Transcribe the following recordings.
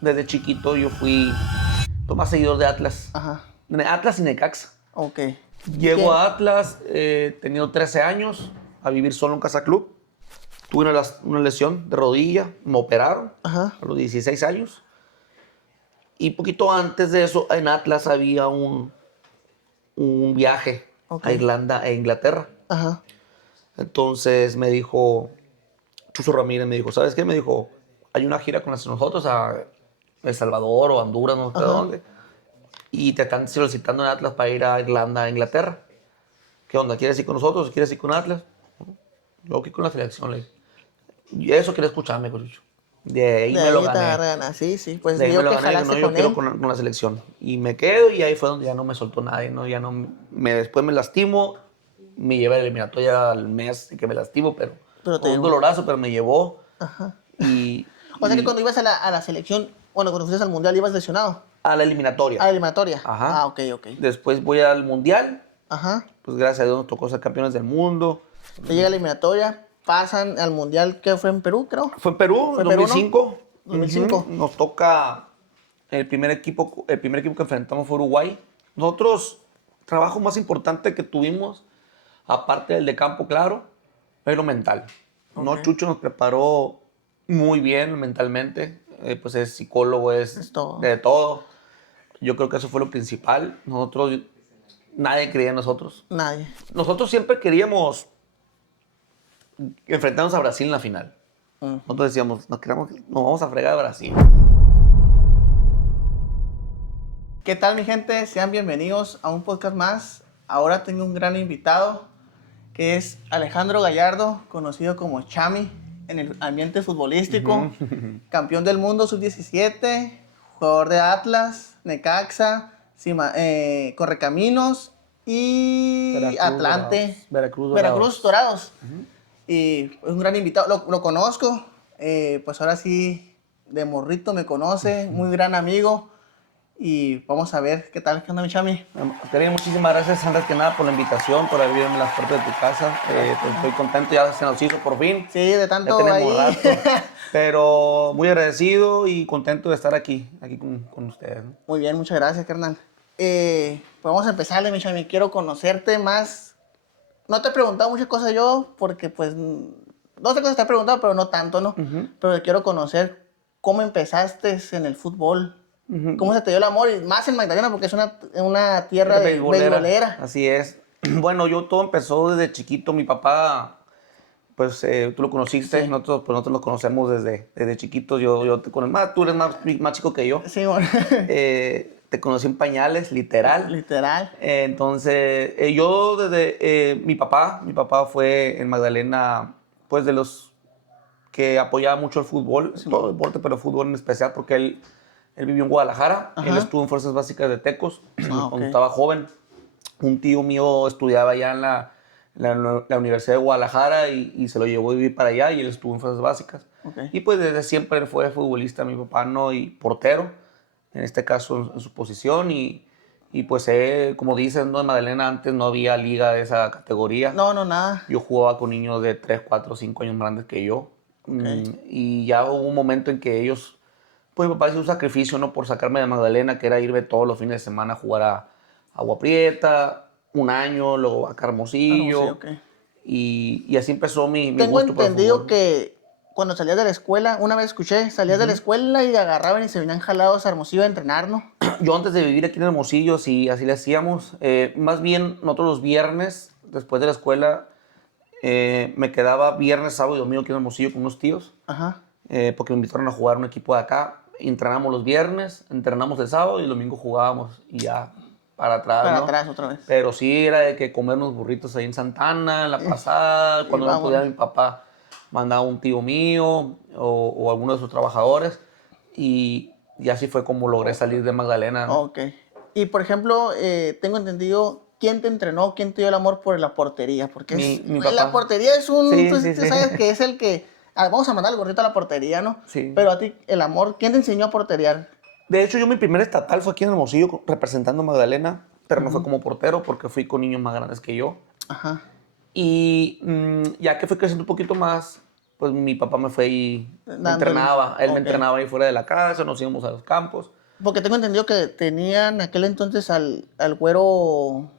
desde chiquito yo fui lo más seguidor de Atlas. Ajá. Atlas y Necaxa. Ok. Llego a Atlas, teniendo 13 años, a vivir solo en Casa Club. Tuve una lesión de rodilla, me operaron Ajá. a los 16 años. Y poquito antes de eso, en Atlas había un viaje Ok. a Irlanda e Inglaterra. Ajá. Entonces me dijo, Chuso Ramírez me dijo, ¿sabes qué? Me dijo, hay una gira con nosotros a El Salvador o Honduras, no sé Ajá. dónde. Y te están solicitando en Atlas para ir a Irlanda e Inglaterra. ¿Qué onda? ¿Quieres ir con nosotros? ¿Quieres ir con Atlas? Yo aquí con la selección, le dije. Y eso quería escucharme, Cochucho. De ahí De me lo ahí te gané. agarra ganas. Sí, sí. Pues De ahí me yo lo que gané. No, jalaste yo con quiero él. con la selección. Y me quedo y ahí fue donde ya no me soltó nadie, ¿no? Ya no después me lastimo. Me lleva el eliminatoria al mes de que me lastimo, pero Pero te con un llevó. dolorazo, pero me llevó. Ajá. Y, O sea que y cuando ibas a la selección, bueno, cuando fuiste al mundial, ibas lesionado. a la A eliminatoria. la eliminatoria. Ajá. Ah, ok, ok. Después voy al mundial. Ajá. Pues gracias a Dios nos tocó ser campeones del mundo. Te llega la eliminatoria, pasan al mundial que fue en Perú, creo. Fue en Perú, ¿Fue en Perú, no? 2005. 2005. Ujú. Nos toca el primer equipo que enfrentamos fue Uruguay. Nosotros, el trabajo más importante que tuvimos, aparte del de campo, claro, es lo mental. ¿No? Ok. Chucho nos preparó muy bien mentalmente. Pues es psicólogo, Es es todo. de todo. Yo creo que eso fue lo principal. Nadie creía en nosotros. Nadie. Nosotros siempre queríamos enfrentarnos a Brasil en la final. Nosotros decíamos, nos vamos a fregar a Brasil. ¿Qué tal, mi gente? Sean bienvenidos a un podcast más. Ahora tengo un gran invitado que es Alejandro Gallardo, conocido como Chami en el ambiente futbolístico, campeón del mundo sub-17, jugador de Atlas, Necaxa, Correcaminos y Veracruz, Atlante, Veracruz, Veracruz Dorados. Y es un gran invitado, lo conozco, pues ahora sí de morrito me conoce, muy gran amigo. Y vamos a ver qué tal, qué onda, mi Chami. Quería muchísimas gracias, antes que nada, por la invitación, por abrirme las puertas de tu casa. Pues estoy contento, ya se nos hizo por fin. Sí, de Ya tanto tenemos ahí. rato, pero muy agradecido y contento de estar aquí con ustedes, ¿no? Muy bien, muchas gracias, carnal. Pues vamos a empezarle, mi Chami. Quiero conocerte más. No te he preguntado muchas cosas yo, porque pues, no sé cosas te he preguntado, pero no tanto, ¿no? Pero quiero conocer cómo empezaste en el fútbol. ¿Cómo se te dio el amor? Y más en Magdalena, porque es una tierra de beisbolera. Así es. Bueno, todo empezó desde chiquito. Mi papá, pues tú lo conociste, Sí. nosotros lo conocemos desde chiquitos. Tú eres más chico que yo. Sí, bueno. Te conocí en pañales, literal. Literal. Entonces, yo desde mi papá fue en Magdalena, pues de los que apoyaba mucho el fútbol, todo el deporte, pero el fútbol en especial, porque él vivió en Guadalajara. Ajá. Él estuvo en Fuerzas Básicas de Tecos ok. cuando estaba joven. Un tío mío estudiaba allá en la Universidad de Guadalajara y se lo llevó a vivir para allá y él estuvo en Fuerzas Básicas. Ok. Y pues desde siempre él fue futbolista, mi papá, ¿no? Y portero, en este caso en su posición. Y pues como dicen, ¿no? En Magdalena antes no había liga de esa categoría. No, nada. Yo jugaba con niños de 3, 4, 5 años más grandes que yo. Y ya hubo un momento en que ellos, pues mi papá hizo un sacrificio, ¿no? Por sacarme de Magdalena, que era irme todos los fines de semana a jugar a Agua Prieta, un año, luego a Hermosillo. Hermosillo, ok. Y así empezó mi Tengo gusto por el entendido fútbol. que cuando salías de la escuela, una vez escuché, salías de la escuela y agarraban y se venían jalados a Hermosillo a entrenar, ¿no? Yo antes de vivir aquí en Hermosillo, sí, así le hacíamos. Más bien, nosotros los viernes, después de la escuela, me quedaba viernes, sábado y domingo aquí en Hermosillo con unos tíos. Ajá. Porque me invitaron a jugar un equipo de acá. Entrenamos los viernes, entrenamos el sábado y el domingo jugábamos y ya para atrás, Para ¿no? atrás otra vez. Pero sí era de que comer unos burritos ahí en Santana, en la pasada, cuando no podía mi papá mandaba un tío mío o alguno de sus trabajadores y así fue como logré salir de Magdalena, ¿no? Ok. Y por ejemplo, tengo entendido, ¿quién te entrenó? ¿Quién te dio el amor por la portería? Porque Mi la papá. portería es un... Sí, pues, sí, tú sí. sabes que es el que... vamos a mandar el gorrito a la portería, ¿no? Sí. Pero a ti, el amor, ¿quién te enseñó a porterear? De hecho, yo mi primer estatal fue aquí en Hermosillo representando a Magdalena, pero no fue como portero porque fui con niños más grandes que yo. Ajá. Y ya que fui creciendo un poquito más, pues mi papá me fue y me Dándole. entrenaba. Él me Ok. entrenaba ahí fuera de la casa, nos íbamos a los campos. Porque tengo entendido que tenían en aquel entonces al güero,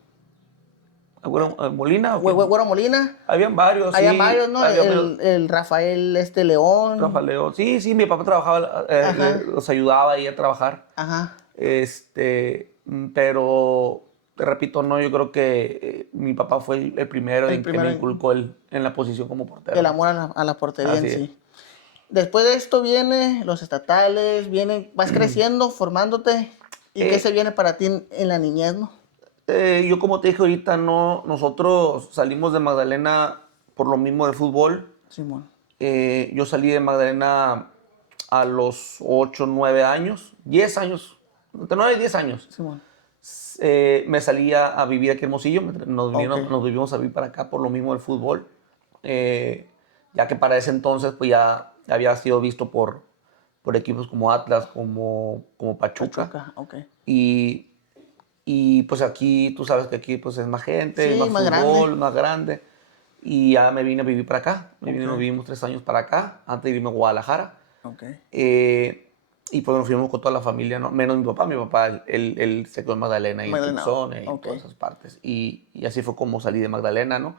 Bueno, ¿Molina o quién? güero Molina. Habían varios, Habían sí. varios, ¿no? Había varios. El Rafael León. Rafa León. Sí, sí, mi papá trabajaba, Ajá. los ayudaba ahí a trabajar. Ajá. Pero te repito, no, yo creo que mi papá fue el primero El en que primero me en- inculcó en la posición como portero. El amor a la portería Así en es. sí. Después de esto viene los estatales, vas creciendo, formándote. ¿Y qué Eh, se viene para ti en la niñez, no? yo como te dije ahorita, no, nosotros salimos de Magdalena por lo mismo de fútbol. Simón. Yo salí de Magdalena a los 8, 9 años, 10 años, entre 9 y 10 años. Simón. Me salí a vivir aquí en Hermosillo, Ok. nos vivimos a vivir para acá por lo mismo del fútbol, ya que para ese entonces pues ya había sido visto por equipos como Atlas, como Pachuca. Pachuca, ok. Y, y pues aquí, tú sabes que aquí pues es más gente, Sí, más más fútbol, grande. más grande. Y ya me vine a vivir para acá. Nos Ok. vivimos 3 años para acá, antes de irme a Guadalajara. Ok. Y pues nos fuimos con toda la familia, ¿no? Menos mi papá. Mi papá, él se quedó en Magdalena y en Magdalena, Tucson y ok. todas esas partes. Y así fue como salí de Magdalena, ¿no?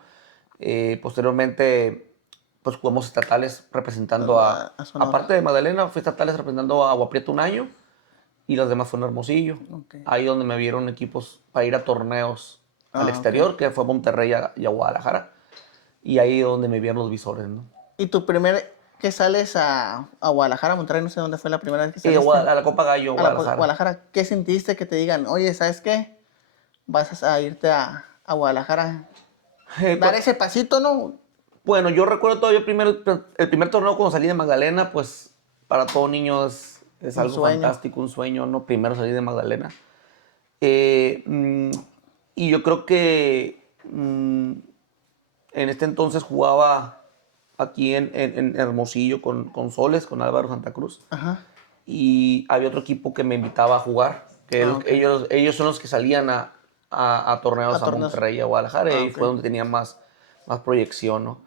Posteriormente, pues jugamos estatales representando A Sonora. aparte de Magdalena, fui estatales representando a Agua Prieta un año y los demás fueron Hermosillo. Ok. Ahí donde me vieron equipos para ir a torneos al Ah, ok. exterior, que fue a Monterrey y a Guadalajara. Y ahí donde me vieron los visores, ¿no? ¿Y tu primer que sales a Guadalajara, Monterrey, no sé dónde fue la primera vez que Y saliste? A la Copa Gallo, Guadalajara. Guadalajara, ¿qué sentiste que te digan, oye, ¿sabes qué? Vas a irte a Guadalajara. Dar Pues, ese pasito, ¿no? bueno, yo recuerdo todavía el primer torneo cuando salí de Magdalena, pues para todo niño es Un algo sueño. fantástico, un sueño, ¿no? Primero salir de Magdalena. Eh, mm, y yo creo que en este entonces jugaba aquí en Hermosillo con Soles, con Álvaro Santa Cruz. Ajá. Y había otro equipo que me invitaba a jugar, que Ah, ok. ellos son los que salían a torneos A a torneos. Monterrey y a Guadalajara, y Ah, ahí ok. fue donde tenía más proyección, ¿no?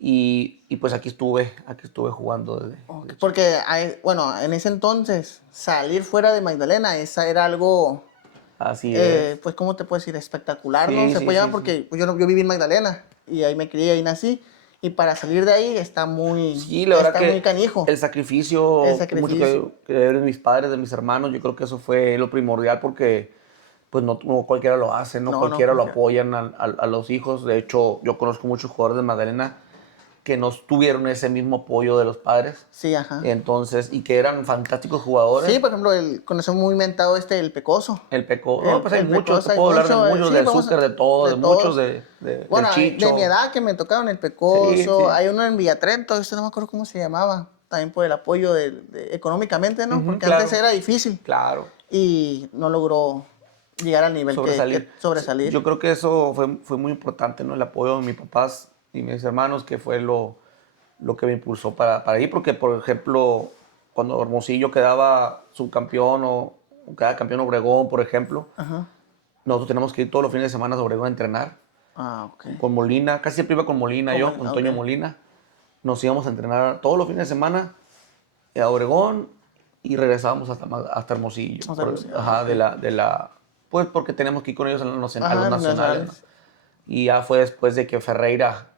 Y pues aquí estuve jugando desde Ok, chico. porque, bueno, en ese entonces, salir fuera de Magdalena, esa era algo, Así es. pues, ¿cómo te puedo decir? Espectacular, ¿no? Sí, Se sí, puede llamar sí, sí. porque pues, yo viví en Magdalena y ahí me crié y nací. Y para salir de ahí está Sí, la verdad muy que canijo. el El sacrificio, mucho sacrificio. que de mis padres, de mis hermanos, yo creo que eso fue lo primordial porque pues no cualquiera lo hace, no No, cualquiera lo cualquiera. apoyan a los hijos. De hecho, yo conozco muchos jugadores de Magdalena que no tuvieron ese mismo apoyo de los padres. Sí, ajá. Entonces, y que eran fantásticos Sí, jugadores. por ejemplo, conoce muy inventado el Pecoso. El Peco, no, pues hay El muchos, te Pecoso hay puedo hablar de mucho, muchos, sí, de vamos Azúcar, de todo, de de muchos, todos. del Bueno, de mi Chicho. edad que me tocaron el Sí, Pecoso, sí. hay uno en Villatrento, este no me acuerdo cómo se llamaba, también por el apoyo económicamente, ¿no? Ujú, Porque antes claro, era difícil claro. y no logró llegar al nivel que Sobresalir. sobresalir. Yo creo que eso fue muy importante, ¿no? El apoyo de mis papás y mis hermanos, que fue lo que me impulsó para ir, porque, por ejemplo, cuando Hermosillo quedaba subcampeón o quedaba campeón Obregón, por ejemplo, Ajá. nosotros tenemos que ir todos los fines de semana a Obregón a entrenar Ah, ok. con Molina, casi siempre iba con Molina, Como, yo, con ok. Toño Molina. Nos íbamos a entrenar todos los fines de semana a Obregón y regresábamos hasta Hermosillo. O sea, Ajá, ok. pues porque tenemos que ir con ellos a los Ajá, nacionales, ¿no? nacionales. Y ya fue después de que Ferreira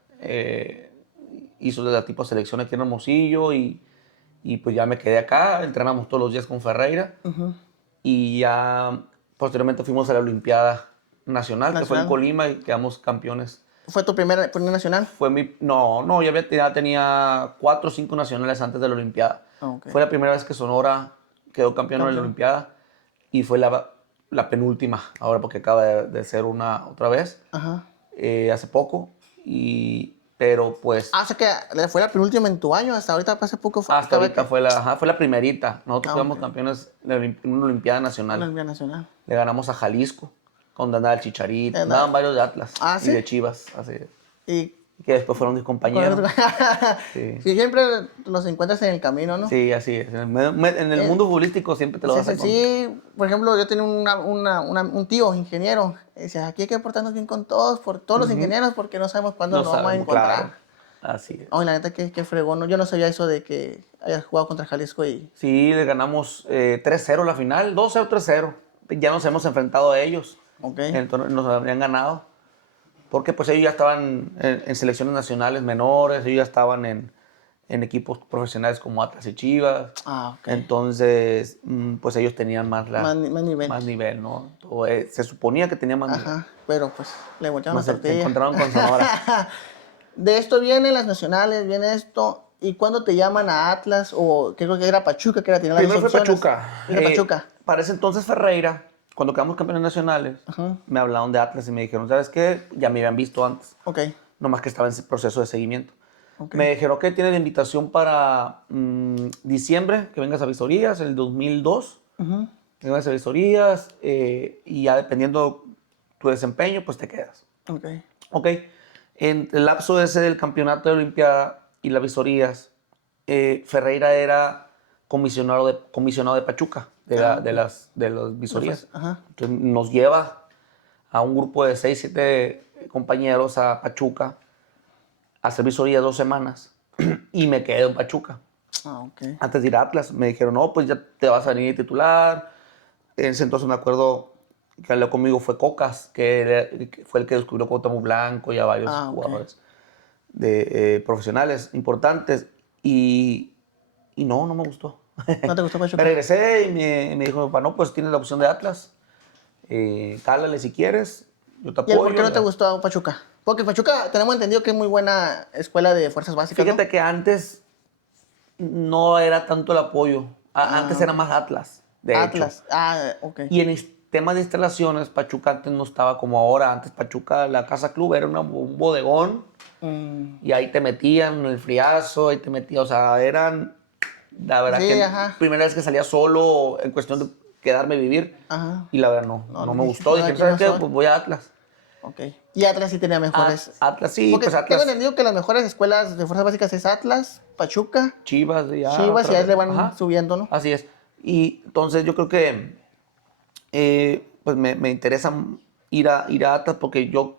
hizo la tipo selección aquí en Hermosillo y pues ya me quedé acá, entrenamos todos los días con Ferreira Ujú. y ya posteriormente fuimos a la Olimpiada Nacional, que fue en Nacional. Colima y quedamos campeones. ¿Fue tu primer nacional? No, ya tenía 4 o 5 nacionales antes de la Olimpiada. Ah, ok. Fue la primera vez que Sonora quedó campeón en la Campeón. Olimpiada y fue la penúltima, ahora porque acaba de ser una otra vez, Ajá. hace poco. Pero pues Ah, o sea que fue la penúltima en tu año, hasta ahorita hace poco hasta ahorita que... fue la primerita. Nosotros Ah, fuimos ok. campeones en una Olimpiada Una Nacional. Olimpiada Nacional. Le ganamos a Jalisco, donde andaba el Chicharito, Nada. andaban varios de Atlas Ah, y ¿sí? de Chivas, así. Y Y que después fueron mis compañeros. Sí. Sí, siempre los encuentras en el camino, ¿no? Sí, así es. En el Eh, mundo futbolístico siempre te lo Sí, vas a sí, encontrar. sí. Por ejemplo, yo tenía un tío ingeniero. Y decía, aquí hay que portarnos bien con todos, por todos los ingenieros, porque no sabemos cuándo No nos vamos a sabemos, encontrar. claro. Así es. Ay, la neta, qué fregón, ¿no? Yo no sabía eso de que hayas jugado contra Jalisco y... Sí, le ganamos 3-0 la final, 2-0, 3-0. Ya nos hemos enfrentado a ellos. Ok. Entonces nos habrían ganado. Porque pues ellos ya estaban en selecciones nacionales menores, ellos ya estaban en equipos profesionales como Atlas y Chivas. Ah, ok. Entonces, pues ellos tenían más Nivel. más nivel, ¿no? Se suponía que tenían más nivel. Ajá, pero pues le voltearon la Se tortilla. encontraron con Sonora. De esto vienen las nacionales, viene esto. ¿Y cuándo te llaman a Atlas? O creo que era Pachuca, que era tenía las Primero dos fue opciones. Pachuca. Era Pachuca. Para ese entonces Ferreira, cuando quedamos campeones nacionales, Ajá. me hablaron de Atlas y me dijeron, ¿sabes qué? Ya me habían visto antes. Ok. Nomás que estaba en ese proceso de seguimiento. Ok. Me dijeron que tienes la invitación para diciembre, que vengas a Visorías, el 2002. Ujú. Que vengas a Visorías y ya dependiendo tu desempeño, pues te quedas. Ok. Ok. En el lapso ese del campeonato de Olimpiada y las Visorías, Ferreira era comisionado de Pachuca, de las Visorías. Ajá. Entonces nos lleva a un grupo de 6, 7 compañeros a Pachuca a hacer visorías 2 semanas y me quedé en Pachuca. Ah, ok. Antes de ir a Atlas, me dijeron, no, pues ya te vas a venir titular. En ese entonces me acuerdo que habló conmigo fue Cocas, que fue el que descubrió Cuauhtémoc Blanco y a varios Ah, ok. jugadores profesionales importantes. Y no me gustó. ¿No te gustó Me Pachuca? regresé y me dijo, papá, no, pues tienes la opción de Atlas. Cálale si quieres, yo te ¿Y el apoyo. por qué no te gustó Pachuca? Porque Pachuca tenemos entendido que es muy buena escuela de fuerzas básicas, Fíjate ¿no? que antes no era tanto el apoyo. Antes era ok. más Atlas, de hecho. Atlas. Ah, ok. Y en temas de instalaciones, Pachuca antes no estaba como ahora. Antes Pachuca, la Casa Club era un bodegón Mm, y ahí te metían el friazo, ahí te metían, o sea, eran, la verdad sí, que ajá. primera vez que salía solo en cuestión de quedarme a vivir Ajá. y la verdad no me gustó. No, Dije, aquí ¿sabes no qué? soy. Pues voy a Atlas. Ok. Y Atlas sí tenía mejores. Atlas sí, Porque pues tengo Atlas, entendido que las mejores escuelas de fuerzas básicas es Atlas, Pachuca, Chivas, ya Chivas otra y ahí vez. le van Ajá, subiendo, ¿no? así es. Y entonces yo creo que pues me interesa ir a Atlas porque yo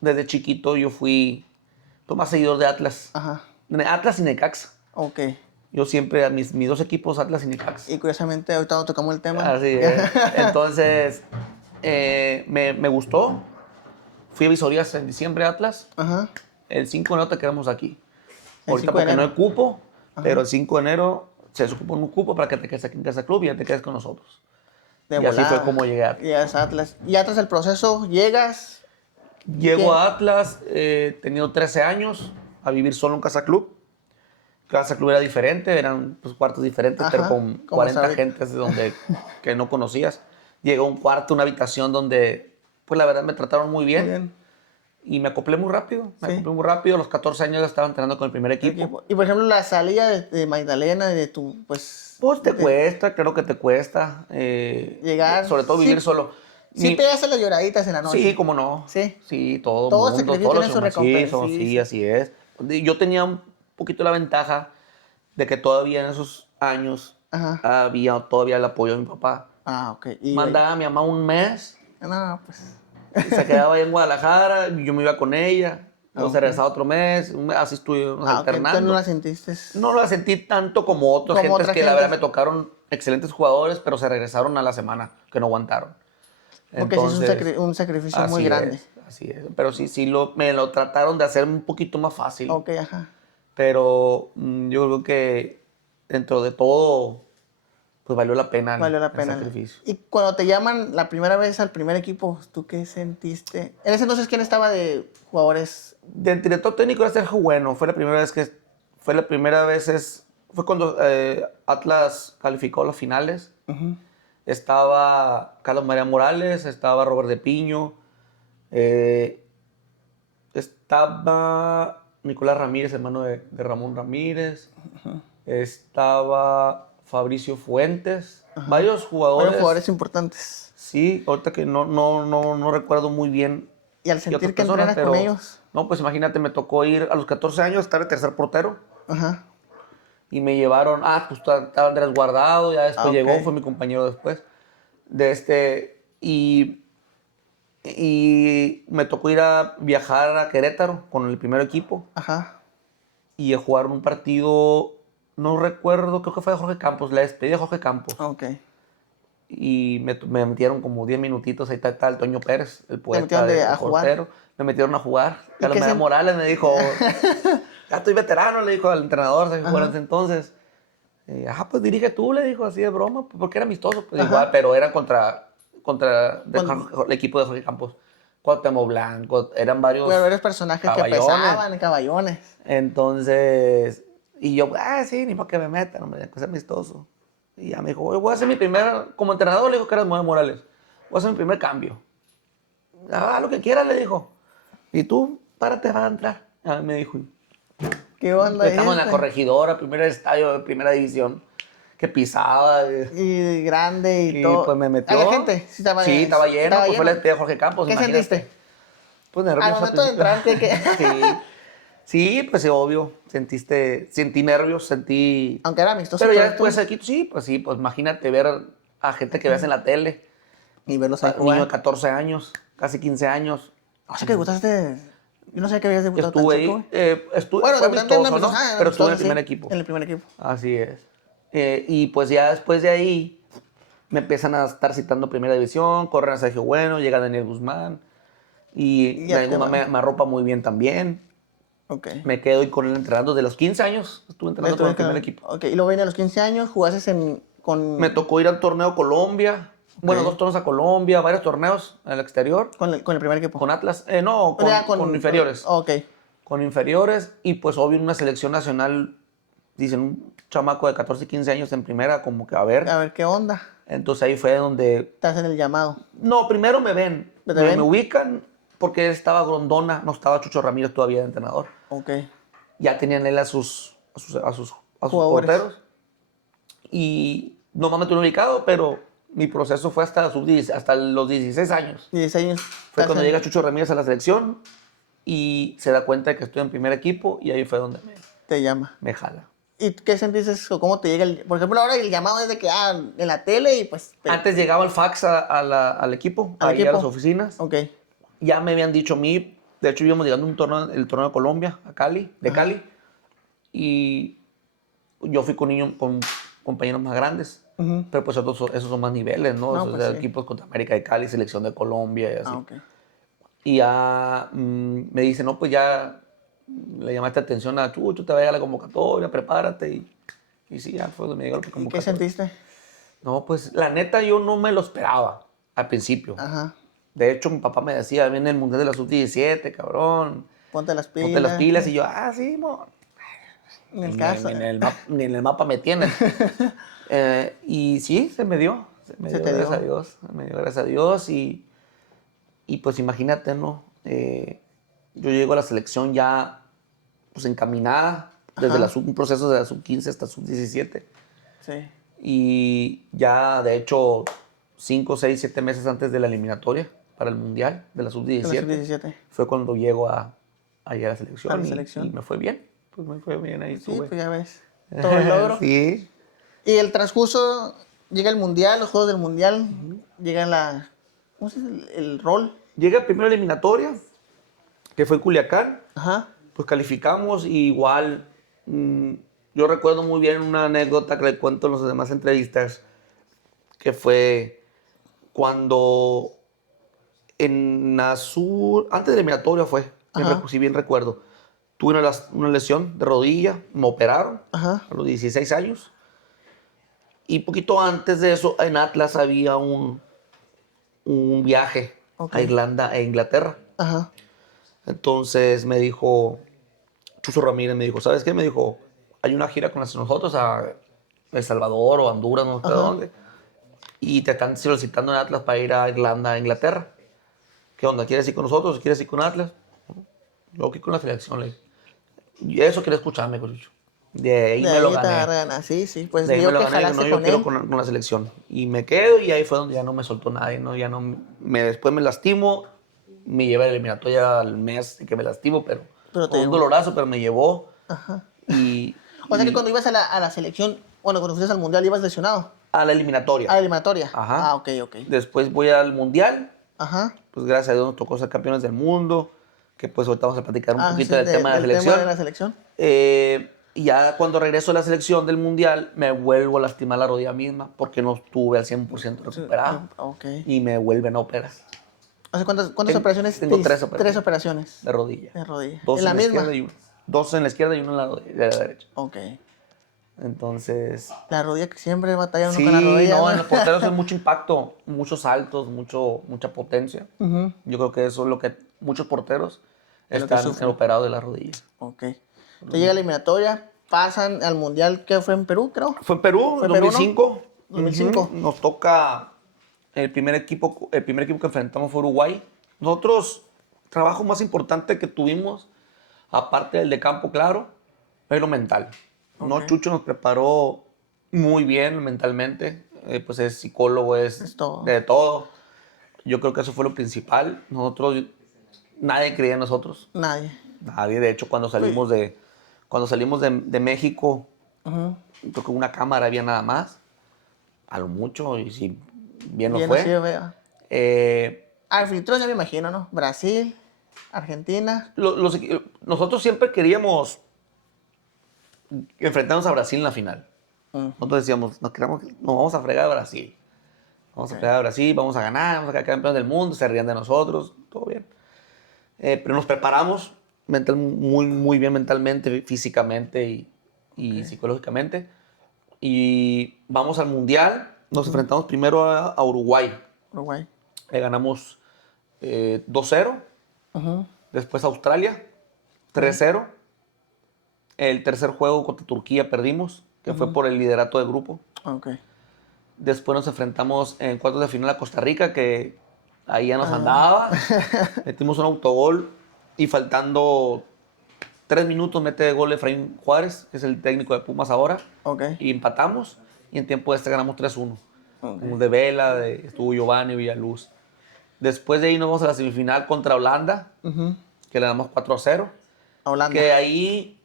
desde chiquito yo fui pues, más seguidor de Atlas. Ajá. Atlas y Necaxa. Ok. Yo siempre, a mis 2 equipos, Atlas y Necaxa. Y curiosamente, ahorita no tocamos el tema. Así es. Entonces, me gustó. Fui a visorías en diciembre, Atlas. Ajá. El 5 de enero te quedamos aquí. El Ahorita 5 de porque no hay enero. cupo, pero Ajá. el 5 de enero se ocupa un cupo para que te quedes aquí en Casa Club y ya te quedes con nosotros. De Y así fue volada. como llegué a Atlas. Llegas a Atlas. Y Atlas el proceso, llegas. ¿Y Llego qué? a Atlas, teniendo 13 años, a vivir solo en Casa Club. Casa Club era diferente, eran pues, cuartos diferentes, pero Ajá. con Como está 40 ahorita. gentes que no conocías. Llegó un cuarto, una habitación donde, pues la verdad me trataron muy Muy bien. bien. Y me acoplé muy rápido, Sí. A los 14 años ya estaba entrenando con el primer equipo. Y por ejemplo, la salida de Magdalena, de tu, pues. Pues te cuesta, creo que te cuesta. Llegar. Sobre todo vivir Sí, solo. sí pegas a las lloraditas en la noche. Sí, cómo no. Sí. Sí, todo el Todo mundo, sacrificio todos los tiene su humanos. Sí, recompensa. Sí, sí, sí. así es. Yo tenía un poquito la ventaja de que todavía en esos años Ajá. había todavía el apoyo de mi papá. Ah, ok. Y Mandaba a mi mamá un mes, no, pues. se quedaba ahí en Guadalajara, yo me iba con ella, luego se Ok. regresaba otro mes, así estuvimos Ah, ok. Entonces no alternando. la sentiste No lo sentí tanto como otras como gentes otra que la verdad gente. me tocaron excelentes jugadores, pero se regresaron a la semana, que no aguantaron. Porque sí es Entonces, un sacrificio muy grande. así es. Pero sí me lo trataron de hacer un poquito más fácil. Ok, ajá. Pero yo creo que dentro de todo, pues valió la pena Valió la el pena. sacrificio. Y cuando te llaman la primera vez al primer equipo, ¿tú qué sentiste? En ese entonces, ¿quién estaba de jugadores? Del director técnico era Sergio Bueno. Fue cuando Atlas calificó las finales. Ujú. Estaba Carlos María Morales, estaba Robert de Piño, eh, estaba Nicolás Ramírez, hermano de Ramón Ramírez, estaba Fabricio Fuentes, varios Fueron jugadores. jugadores importantes. Sí, ahorita que no recuerdo muy bien Y al y otras sentir que personas, entrenas con pero ellos. no, pues imagínate, me tocó ir a los 14 años, estar de tercer portero Ajá. y me llevaron, pues estaba Andrés Guardado, ya después Ah, llegó, ok. fue mi compañero después, y me tocó ir a viajar a Querétaro con el primer equipo Ajá. y jugaron un partido, no recuerdo, creo que fue de Jorge Campos, la despedida de Jorge Campos. Ok. Y me metieron como 10 minutitos, ahí está el Toño Pérez, el poeta, metieron el a jugar. portero. Me metieron a jugar. ¿Y Carlos qué Meda sen- Morales me dijo, ya estoy veterano, le dijo al entrenador, ¿sabes? Ajá. En ese entonces. Pues dirige tú, le dijo así de broma, pues, porque era amistoso. Pues Ajá. igual, pero era contra el equipo de Jorge Campos. Cuauhtémoc Blanco, eran varios Pero eres personajes que caballones. pesaban, caballones. Entonces, y yo, sí, ni para que me metan, hombre, que sea amistoso. Y ya me dijo, "Oye, voy a hacer mi primer, como entrenador", le dijo que era Meda Morales, "voy a hacer mi primer cambio". Lo que quieras, le dijo. Y tú, párate, vas a entrar. Me dijo. ¿Qué onda Estamos en la corregidora, primer estadio de primera división, que pisaba. Y grande y todo. Pues me metió. ¿Había gente? Sí, estaba lleno. ¿Estaba Pues fue lleno? el estadio de Jorge Campos. ¿Qué imagínate. sentiste? Pues Al nervioso. momento de entrar, Sí, pues obvio. Sentí nervios, sentí. Aunque era amistoso. Pero ya todo después esto, aquí, sí, pues imagínate ver a gente que ves en la tele. y verlos ahí Un niño de jugar. 14 años, casi 15 años. O sea que debutaste. Yo no sé que habías debutado tan Estuve chico, ahí. güey. Fue Bueno, debutante en amistoso, ¿no? amistoso, Pero estuve en el amistoso, primer sí, equipo. En el primer equipo. Así es. Y pues ya después de ahí me empiezan a estar citando primera división, corren a Sergio Bueno, llega Daniel Guzmán. Y Ya Daniel te Guzmán va. me arropa muy bien también. Ok. Me quedo con él entrenando desde los 15 años. Estuve entrenando con el primer Estuviste equipo. Ok, y luego viene a los 15 años, jugaste con... Me tocó ir al torneo a Colombia. Bueno, 2 torneos a Colombia, varios torneos al exterior. Con el primer equipo. Con Atlas. No, con inferiores. Ok. Con inferiores. Y pues obvio en una selección nacional, dicen, un chamaco de 14 y 15 años en primera, como que a ver. A ver qué onda. Entonces ahí fue donde... Te hacen el llamado. No, primero me ven. ¿Te Me ven? ubican porque él estaba Grondona, no estaba Chucho Ramírez todavía de entrenador. Ok. Ya tenían él a sus Jugadores. porteros. Y nomás me tuve ubicado, pero mi proceso fue hasta los 16 años. 16 años. Fue cuando llega Chucho Ramírez a la selección y se da cuenta de que estoy en primer equipo y ahí fue donde Te llama. me jala. ¿Y qué sentiste o cómo te llega por ejemplo, ahora el llamado es de que, en la tele y pues... Antes llegaba el fax al equipo, ¿Al ahí equipo? a las oficinas. Ok. Ya me habían dicho a mí, de hecho íbamos llegando a el torneo de Colombia, de Cali, y yo fui con compañeros más grandes, pero pues esos son más niveles, ¿no? No, Esos pues de sí. equipos contra América de Cali, selección de Colombia y así. Ok. Y ya me dice, no, pues ya le llamaste atención a Chucho, te va a llegar la convocatoria, prepárate. Y sí, ya fue donde me llegó la ¿Y convocatoria. qué sentiste? No, pues la neta yo no me lo esperaba al principio. Ajá. De hecho, mi papá me decía, viene el Mundial de la Sub-17, cabrón. Ponte las pilas. Ponte las pilas. Y yo, sí, mo. En el caso. Ni en el mapa me tienen. Y sí, se me dio. Gracias a Dios. Me dio, gracias a Dios. Y pues imagínate, ¿no? Yo llego a la selección ya pues encaminada. Desde un proceso de la Sub-15 hasta Sub-17. Sí. Y ya, de hecho, 5, 6, 7 meses antes de la eliminatoria para el Mundial de la Sub-17, fue cuando llego a llegar a la selección. A la selección. Y me fue bien. Pues me fue bien ahí. Sí, pues ya ves. Todo el logro. Sí. Y el transcurso, llega el Mundial, los Juegos del Mundial, llega ¿cómo se dice? El rol. Llega primero la eliminatoria, que fue en Culiacán. Ajá. Pues calificamos y igual... yo recuerdo muy bien una anécdota que le cuento en las demás entrevistas, que fue cuando antes de la eliminatoria fue, si bien recuerdo, tuve una lesión de rodilla, me operaron a los 16 años. Y poquito antes de eso, en Atlas había un viaje a Irlanda e Inglaterra. Ajá. Entonces me dijo, Chucho Ramírez me dijo, ¿sabes qué? Me dijo, hay una gira con nosotros a El Salvador o Honduras, no sé dónde. Y te están solicitando en Atlas para ir a Irlanda, a Inglaterra. ¿Qué onda? ¿Quieres ir con nosotros? ¿Quieres ir con Atlas? Yo aquí con la selección, le dije. Y eso quería escucharme, Chucho. De ahí me lo gané. Sí, pues De ahí yo me lo que gané, jalaste no, yo con quiero él. con la selección. Y me quedo y ahí fue donde ya no me soltó nadie, ¿no? Ya no, después me lastimo, me lleva el eliminatoria al mes de que me lastimo, pero fue un dolorazo, pero me llevó. Ajá. O sea que cuando ibas a la selección, bueno, cuando fuiste al Mundial, ibas lesionado. A la eliminatoria. A la eliminatoria. Ajá. Ok. Después voy al Mundial. Ajá. Pues gracias a Dios nos tocó ser campeones del mundo. que pues ahorita vamos a platicar un poquito sí, del tema de la selección. Tema de la selección. Y ya cuando regreso a la selección del Mundial, me vuelvo a lastimar la rodilla misma porque no estuve al 100% recuperado. Ok. Y me vuelven a operar. O sea, ¿cuántas operaciones? Tengo 3 operaciones. 3 operaciones. De rodilla. De rodilla. Dos ¿En la misma? izquierda y uno. 2 en la izquierda y uno en de la derecha. Ok. Entonces... La rodilla que siempre batalla uno Sí, con la rodilla. no, en los porteros es mucho impacto, muchos saltos, mucha potencia. Yo creo que eso es lo que muchos porteros Es lo que están sufren. operados de la rodilla. Ok. Entonces llega la eliminatoria, pasan al Mundial que fue en Perú, creo. Fue en Perú, ¿Fue en Perú, 2005. no? 2005. Ujú. Nos toca el primer equipo que enfrentamos fue Uruguay. Nosotros, trabajo más importante que tuvimos, aparte del de campo, claro, es lo mental. ¿No? Ok. Chucho nos preparó muy bien mentalmente, pues es psicólogo, Es todo. de todo. Yo creo que eso fue lo principal. Nosotros, nadie creía en nosotros. Nadie. Nadie, de hecho, cuando salimos de México, Ujú. creo que una cámara había nada más, a lo mucho, y si bien nos Bien, fue. así veo. Anfitrión ya me imagino, ¿no? Brasil, Argentina. Nosotros siempre queríamos enfrentarnos a Brasil en la final. Nosotros decíamos, nos vamos a fregar a Brasil. Vamos a fregar a Brasil, vamos a ganar, vamos a quedar campeones del mundo, se rían de nosotros, todo bien. Pero nos preparamos muy bien mentalmente, físicamente y psicológicamente. Y vamos al Mundial. Nos enfrentamos primero a Uruguay. Uruguay. Le ganamos 2-0. Después a Australia, 3-0. El tercer juego contra Turquía perdimos, que fue por el liderato de grupo. Ok. Después nos enfrentamos en cuartos de final a Costa Rica, que ahí ya nos andaba. Metimos un autogol y faltando 3 minutos mete gol Efraín Juárez, que es el técnico de Pumas ahora. Ok. Y empatamos y en tiempo extra ganamos 3-1. Ok. De Vela, estuvo Giovanni Villaluz. Después de ahí nos vamos a la semifinal contra Holanda, que le damos 4-0. A Holanda. Que ahí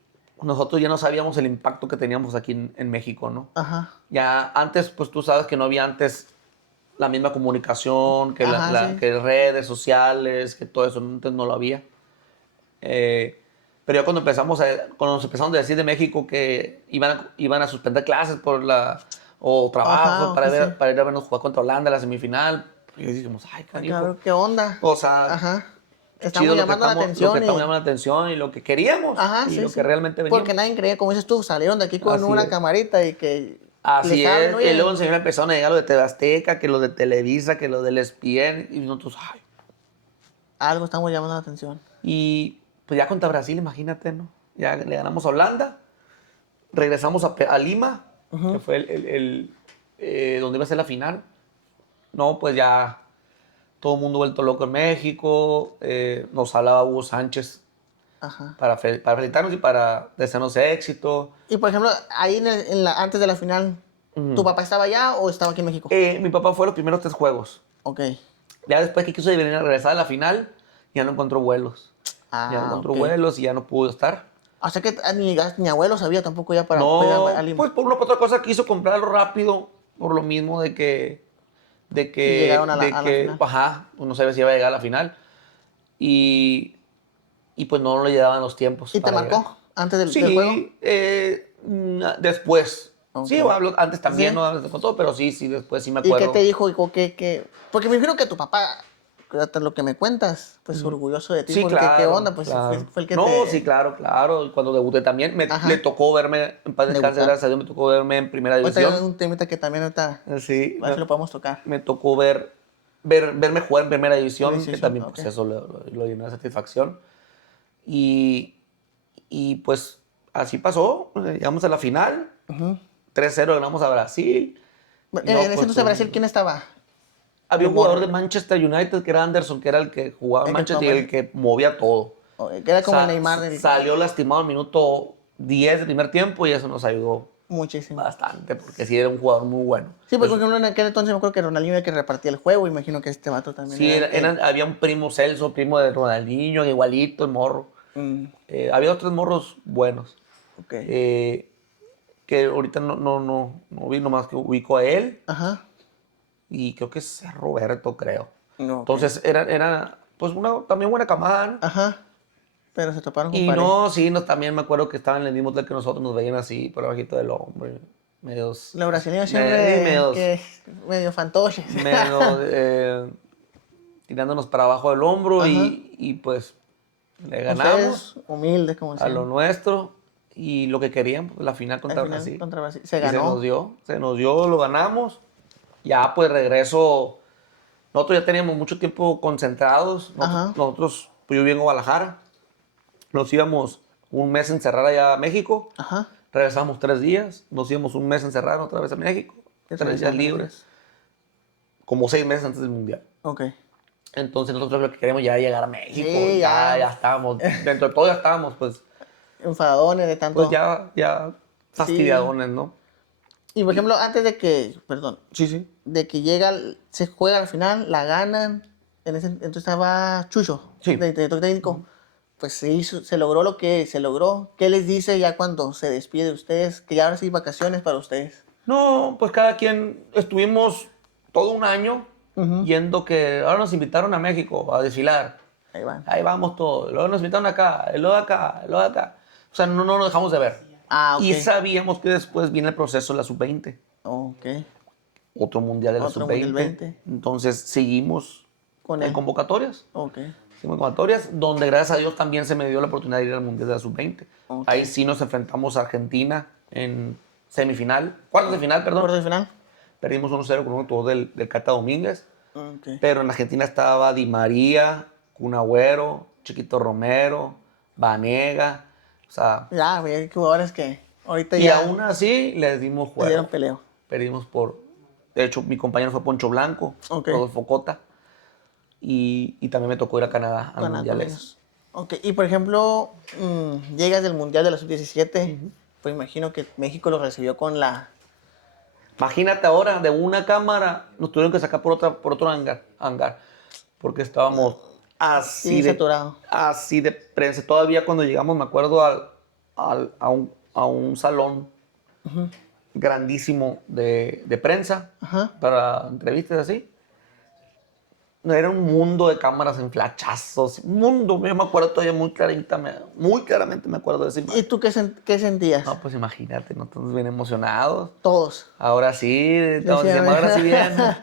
nosotros ya no sabíamos el impacto que teníamos aquí en México, ¿no? Ajá. Ya antes, pues tú sabes que no había antes la misma comunicación, que, Ajá, sí. que redes sociales, que todo eso, antes no lo había. Pero ya cuando nos empezaron a decir de México que iban a suspender clases o trabajos Ajá, para ir a vernos jugar contra Holanda en la semifinal, y dijimos, ay, cariño. Claro, ¿qué onda? O sea, Ajá. chido Estamos llamando la atención. Lo que estamos llamando la atención y lo que queríamos. Ajá, y sí, lo sí. que realmente veníamos. Porque nadie creía, como dices tú, salieron de aquí con Así una es. camarita y que... Así les hablan, es. oye, Y luego enseguida empezaron a llegar los de TV Azteca, que los de Televisa, que los del ESPN. Y nosotros, ay. algo estamos llamando la atención. Y pues ya contra Brasil, imagínate, ¿no? Ya le ganamos a Holanda. Regresamos a Lima, que fue donde iba a ser la final. No, pues ya todo el mundo vuelto loco en México. Nos hablaba Hugo Sánchez Ajá. para felicitarnos y para desearnos éxito. Y por ejemplo, ahí antes de la final, ¿tu papá estaba allá o estaba aquí en México? Mi papá fue los primeros 3 juegos. Ok. Ya después que quiso venir a regresar a la final, ya no encontró vuelos. Ya no encontró ok. vuelos y ya no pudo estar. O sea que ni abuelo sabía tampoco ya para No, pegar a Lima. pues por una u otra cosa quiso comprarlo rápido, por lo mismo de que Y llegaron a la final. Ajá, pues no sabía si iba a llegar a la final. Y pues no le llegaban los tiempos. ¿Y te para marcó llegar. antes del Sí, juego? Después. Ok. Sí, antes también, Sí. no antes con todo, pero sí, después sí me ¿Y acuerdo. qué te dijo? Porque me imagino que tu papá, hasta lo que me cuentas, pues orgulloso de ti. Sí, porque claro. qué onda, pues claro. fue el que no, te... sí, claro. Y cuando debuté también, Ajá. le tocó verme, en paz descanse, Debutar. gracias a Dios, me tocó verme en primera Ahorita hay división. un temita que también ahorita, Sí, a ver si lo podemos tocar. me tocó verme jugar en primera división, que División, también ok. pues eso lo llenó de satisfacción. Y pues así pasó, llegamos a la final, 3-0 ganamos a Brasil. En No, ese pues, entonces Brasil, ¿quién estaba? había un de jugador morro. de Manchester United que era Anderson, que era el que jugaba en El que Manchester y tomaba- el que movía todo. Que era como el Neymar del... Salió lastimado al minuto 10 del primer tiempo y eso nos ayudó Muchísimo. bastante, porque sí era un jugador muy bueno. Sí, porque por ejemplo, en aquel entonces me acuerdo que Ronaldinho era el que repartía el juego. Imagino que este vato también Sí, era el que- había un primo Celso, primo de Ronaldinho, igualito, el morro. Había otros morros buenos. Ok. Que ahorita no vi, nomás que ubico a él Ajá. y creo que es Roberto, creo. No, ok. Entonces era pues también buena camada, ¿no? Ajá. Pero se toparon con Y pared. no, sí, también me acuerdo que estaban en el mismo hotel que nosotros, nos veían así por abajito del hombro. Medios... Los brasileños sí, siempre medios... que medio fantoches. menos tirándonos para abajo del hombro Ajá. y pues le ganamos Ustedes humildes, como a lo decían. nuestro y lo que queríamos, pues, la final Al contra final Brasil. contra Brasil. Se Y ganó. se nos dio, lo ganamos. Ya pues regreso, nosotros ya teníamos mucho tiempo concentrados, Ajá. nosotros pues yo vivo en Guadalajara, nos íbamos un mes a encerrar allá a México, Ajá. regresamos 3 días, nos íbamos un mes a encerrar otra vez a México, Ya 3 días regresaron. libres, como 6 meses antes del Mundial. Ok. Entonces nosotros lo que queremos ya es llegar a México, Sí, ya ya. estábamos, dentro de todo ya estábamos, Enfadones de pues tanto. ya Sí. fastidiadones, ¿no? Y por ejemplo, antes de que, perdón, Sí, sí. de que se juega al final, la ganan. Entonces estaba Chucho, Sí. de director técnico. Pues se logró lo que se logró. ¿Qué les dice ya cuando se despide de ustedes? Que ya ahora sí vacaciones para ustedes. No, pues cada quien estuvimos todo un año yendo que ahora nos invitaron a México a desfilar. Ahí van. Ahí vamos todos. Luego nos invitaron acá, y luego acá, y luego acá. O sea, no nos dejamos de ver. Ah, ok. Y sabíamos que después viene el proceso de la sub-20. Ok. Otro mundial de la Otro Mundial sub-20. 20. Entonces seguimos Con en él. convocatorias. Ok. Seguimos en convocatorias, donde gracias a Dios también se me dio la oportunidad de ir al mundial de la sub-20. Ok. Ahí sí nos enfrentamos a Argentina en semifinal, cuartos de final, perdón. Cuarto de final. Perdimos 1-0 con un autogol del Cata Domínguez. Ok. Pero en Argentina estaba Di María, Kun Agüero, Chiquito Romero, Vanega. O sea, Ya, hay jugadores que ahorita y ya aún así les dimos le dieron juego. peleo. Perdimos por... De hecho, mi compañero fue Poncho Blanco, Ok. Rodolfo Cota. Y también me tocó ir a Canadá al Con Mundial ellos. ese. Ok, y por ejemplo, llegas del Mundial de la Sub-17, pues imagino que México lo recibió con la... Imagínate ahora, de una cámara nos tuvieron que sacar por otro hangar, porque estábamos Sí, saturado. así de prensa. Todavía cuando llegamos, me acuerdo, a un salón grandísimo de prensa Ajá. para entrevistas así. Era un mundo de cámaras en flachazos, un mundo, yo me acuerdo todavía muy claramente me acuerdo de esa ¿Y imagen. tú qué sentías? No, pues imagínate, nosotros bien emocionados. Todos. Ahora sí, estamos Decían, diciendo, ahora sí viene.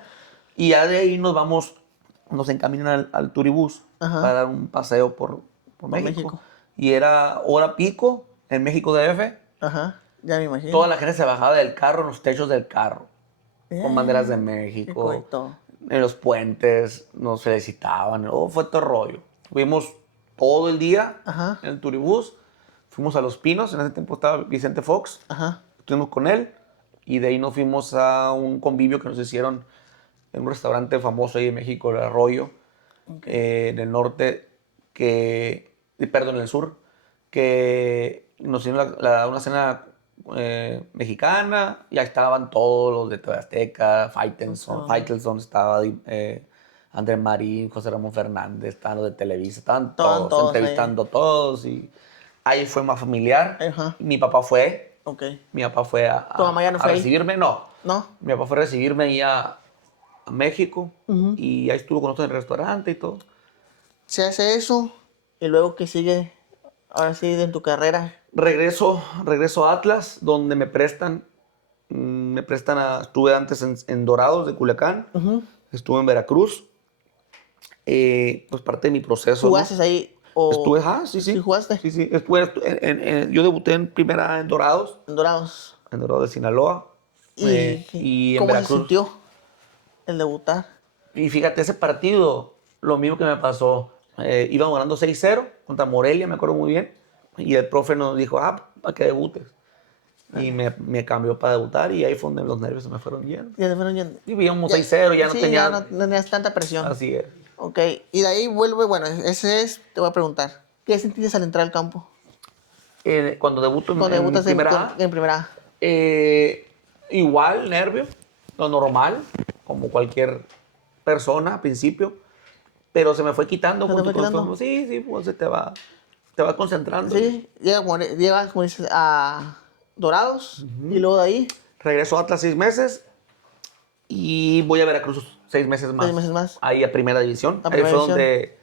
Y ya de ahí nos encaminan al Turibús Ajá. para dar un paseo por México. México. Y era hora pico en México DF. Ajá, ya me imagino. Toda la gente se bajaba del carro, en los techos del carro, con banderas de Qué México, correcto. en los puentes, nos felicitaban. Oh, fue todo rollo. Fuimos todo el día Ajá. en el Turibús. Fuimos a Los Pinos, en ese tiempo estaba Vicente Fox. Ajá. Estuvimos con él y de ahí nos fuimos a un convivio que nos hicieron en un restaurante famoso ahí en México, El Arroyo, en el norte, perdón, en el sur, que nos hicieron una cena mexicana. Ya estaban todos los de TV Azteca, Faitelson, estaba Andrés Marín, José Ramón Fernández, estaban los de Televisa, estaban todos entrevistando a todos y ahí fue más familiar. Ajá. Mi papá fue. Ok. Mi papá fue a ¿Tu mamá ya no fue ahí? recibirme, no. ¿No? Mi papá fue a recibirme ahí a México y ahí estuvo con nosotros en el restaurante y todo. Se hace eso y luego que sigue, ahora sí, en tu carrera. Regreso a Atlas, donde estuve antes en Dorados de Culiacán, estuve en Veracruz, pues parte de mi proceso. ¿Jugaste ahí? O... Estuve, sí. ¿Sí jugaste? Sí. Yo debuté en primera en Dorados. En Dorados. En Dorados de Sinaloa. Y en cómo se Veracruz. sintió el debutar? Y fíjate, ese partido, lo mismo que me pasó. Íbamos ganando 6-0 contra Morelia, me acuerdo muy bien. Y el profe nos dijo, para que debutes. Y me cambió para debutar y ahí fue donde los nervios se me fueron yendo. Ya se fueron yendo. Y íbamos 6-0, ya no sí, tenía... ya no tenías tanta presión. Así es. Ok, y de ahí vuelve, bueno, te voy a preguntar, ¿qué sentiste al entrar al campo? Cuando debuto Cuando debutas en primera A. Igual, nervio, lo normal, como cualquier persona al principio, pero se me fue quitando. ¿Se te fue quitando? Sí, pues se te va concentrando. Sí, llegas, como dices, a Dorados y luego de ahí Regreso a Atlas 6 meses y voy a Veracruz 6 meses más. 6 meses más. Ahí a Primera División. A Ahí Primera fue División.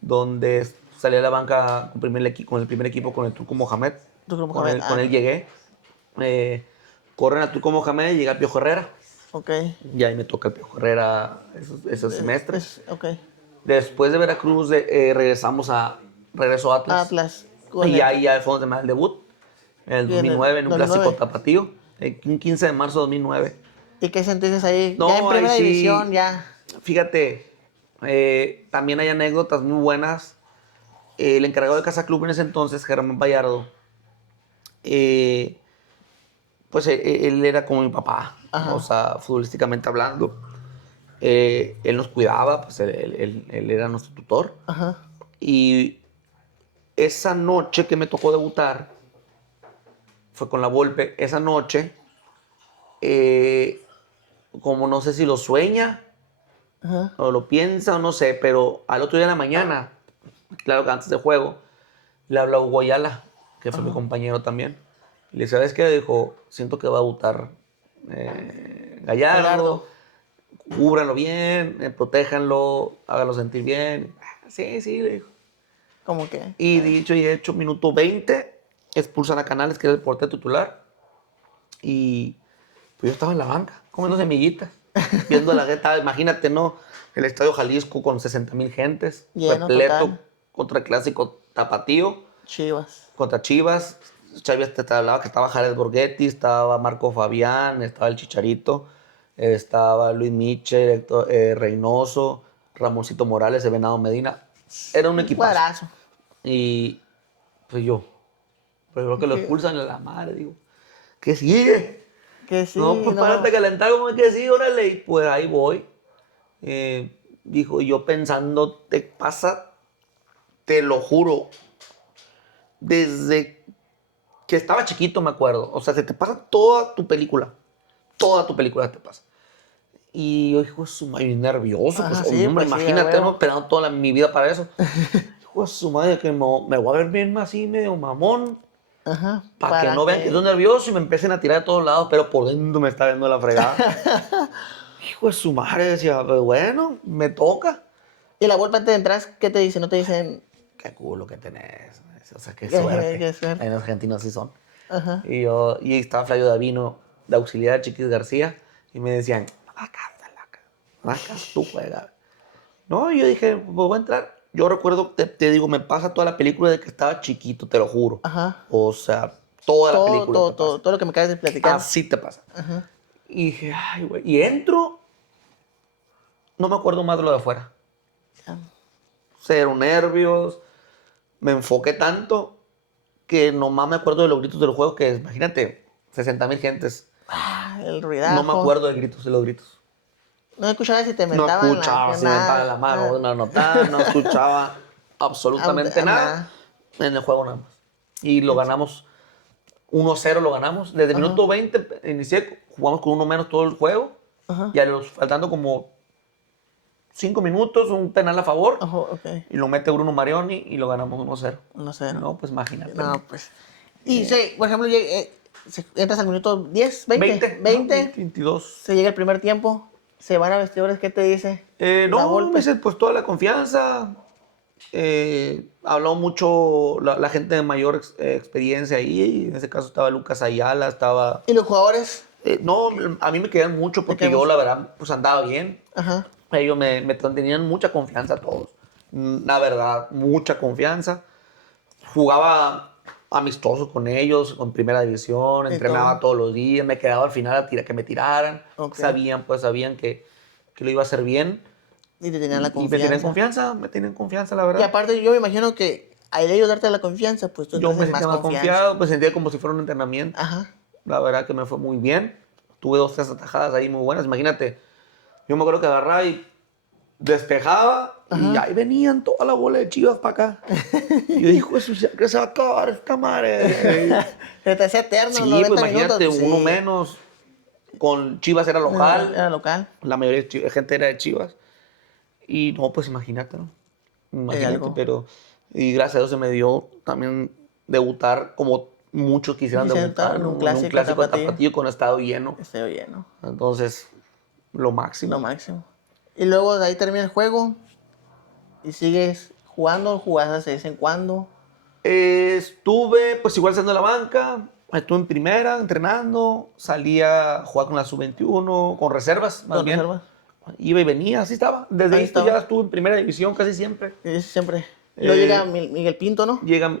donde salí a la banca con el primer equipo, con el Turco Mohamed. Con él llegué. Corren al Turco Mohamed y llega el Piojo Herrera. Ok. Y ahí me toca el Piojo Herrera esos semestres. Ok. Después de Veracruz regreso a Atlas. Atlas. Y ahí ya fue donde me da el debut. En el 2009, en un clásico tapatío. Un 15 de marzo de 2009. ¿Y qué sentiste ahí? No, ya en primera sí, división, ya. Fíjate, también hay anécdotas muy buenas. El encargado de Casa Club en ese entonces, Germán Vallardo, pues él era como mi papá, o sea, futbolísticamente hablando. Él nos cuidaba, pues él era nuestro tutor. Ajá. Y esa noche que me tocó debutar, fue con la Volpe, esa noche, como no sé si lo sueña, Ajá. o lo piensa o no sé, pero al otro día de la mañana, claro que antes del juego, le habla a Hugo Ayala, que fue mi compañero también. Y le dice, ¿sabes qué? Dijo, siento que va a debutar Gallardo. Cúbranlo bien, protéjanlo, háganlo sentir bien. Sí, sí, le dijo. ¿Cómo que? Y dicho y hecho, minuto 20, expulsan a Canales, que era el portero titular. Y pues yo estaba en la banca, comiendo semillitas, viendo la gueta. Imagínate, ¿no? El Estadio Jalisco con 60,000 gentes, Lleno, repleto, total. contra el clásico tapatío, Chivas. contra Chivas. Chivas te hablaba que estaba Jared Borghetti, estaba Marco Fabián, estaba el Chicharito, estaba Luis Michel, Reynoso, Ramoncito Morales, de Venado Medina. Era un equipazo. Cuadrazo. Y pues pues creo que lo expulsan a la madre, digo, ¿qué sigue? Que sí, No, pues no. párate a calentar, como que sí, órale, y pues ahí voy. Dijo, yo pensando, te pasa, te lo juro, desde que estaba chiquito me acuerdo, o sea, se te pasa toda tu película te pasa. Y yo, hijo de su madre, nervioso, Ajá, pues, sí, hombre, pues sí, imagínate, huevo. ¿no? Esperando toda mi vida para eso. Hijo de su madre, que me voy a ver bien así, medio mamón, Ajá. para que no vean que estoy nervioso y me empiecen a tirar de todos lados, pero por dentro me está viendo la fregada. Hijo de su madre, decía, pues bueno, me toca. Y la vuelta antes de entrar, ¿qué te dicen? ¿No te dicen? Qué culo que tenés. O sea, qué suerte. Qué suerte. En Argentina así son. Ajá. Y estaba Flavio Davino, de auxiliar, Chiquis García, y me decían, acá, tú juegas. No, y yo dije, pues voy a entrar. Yo recuerdo, te digo, me pasa toda la película de que estaba chiquito, te lo juro. Ajá. O sea, toda la película te pasa. Todo lo que me acabas de platicar. Así te pasa. Ajá. Y dije, ay, güey. Y entro, no me acuerdo más de lo de afuera. Ya. Cero nervios, me enfoqué tanto que nomás me acuerdo de los gritos del juego, que imagínate, 60,000 gentes. El ruidajo. No me acuerdo de los gritos. No escuchaba si te No mentaban escuchaba si me nada. la mano, una nota, no escuchaba absolutamente nada. En el juego nada más. Y lo ganamos, 1-0 lo ganamos. Desde el minuto 20 inicié, jugamos con uno menos todo el juego. Ajá. Y faltando como 5 minutos, un penal a favor. Ojo, ok. Y lo mete Bruno Marioni y lo ganamos 1-0. 1-0. No, pues imagínate. No, pues. Y por ejemplo, entras al minuto 10, 20, 22. se llega el primer tiempo, se van a vestidores, ¿qué te dice? No, me dice, pues toda la confianza. Habló mucho la gente de mayor experiencia ahí. En ese caso estaba Lucas Ayala, estaba... ¿Y los jugadores? No, a mí me quedan mucho porque yo la verdad pues andaba bien. Ajá. Ellos me tenían mucha confianza todos. La verdad, mucha confianza. Jugaba amistoso con ellos, con primera división, entrenaba todos los días, me quedaba al final a que me tiraran. Okay. Sabían que lo iba a hacer bien. Y te tenían la confianza. Me tenían confianza, la verdad. Y aparte yo me imagino que al ellos darte la confianza, pues tú yo me más sentía más confiado, me sentía como si fuera un entrenamiento. Ajá. La verdad que me fue muy bien. Tuve 2, 3 atajadas ahí muy buenas. Imagínate, yo me acuerdo que agarraba y despejaba. Ajá. Y ahí venían toda la bola de Chivas para acá. Y yo dije, eso ya que se va a acabar esta madre. Se te hacía eterno. Sí, pues imagínate, uno menos. Con Chivas era local. Era local. La mayoría de gente era de Chivas. Y no, pues imagínate, ¿no? Imagínate, pero... Y gracias a Dios se me dio también debutar como muchos quisieran debutar. En un clásico tapatío con estadio lleno. Estadio lleno. Entonces, lo máximo. Lo máximo. Y luego de ahí termina el juego y sigues jugando? ¿Jugabas de vez en cuando? Estuve, pues igual siendo la banca, estuve en primera, entrenando, salía a jugar con la sub-21, con reservas, más ¿Con bien. reservas? Iba y venía, así estaba. Desde Ahí ahí pues, estaba. ya estuve en primera división casi siempre. Sí, siempre. Luego llega Eh, Miguel Pinto, ¿no? llega, O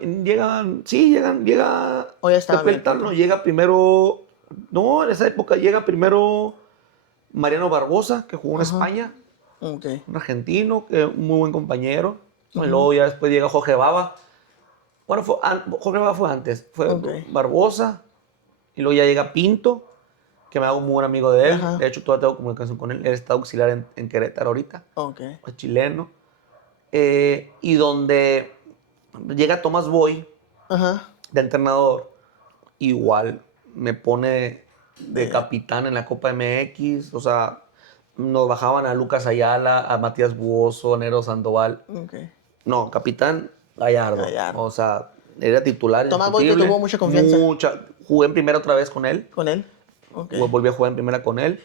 ya de estaba Miguel cuenta, Pinto. no, llega primero, no, en esa época llega primero Mariano Barbosa, que jugó en Ajá. España, Ok. un argentino, que un muy buen compañero. Y luego ya después llega Jorge Baba. Bueno, Jorge Baba fue antes, fue Ok. Barbosa, y luego ya llega Pinto, que me hago un muy buen amigo de él. Ajá. De hecho, todavía tengo comunicación con él. Él está auxiliar en Querétaro ahorita, Ok. es chileno. Y donde llega Tomás Boy, Ajá. de entrenador, igual me pone de De... capitán en la Copa MX. O sea, nos bajaban a Lucas Ayala, a Matías Buoso, a Nero Sandoval. Ok. No, capitán Gallardo. Gallardo. O sea, era titular Tomás Boy te tuvo indiscutible. mucha confianza Jugué en primera otra vez con él. con él. Ok. Volví a jugar en primera con él.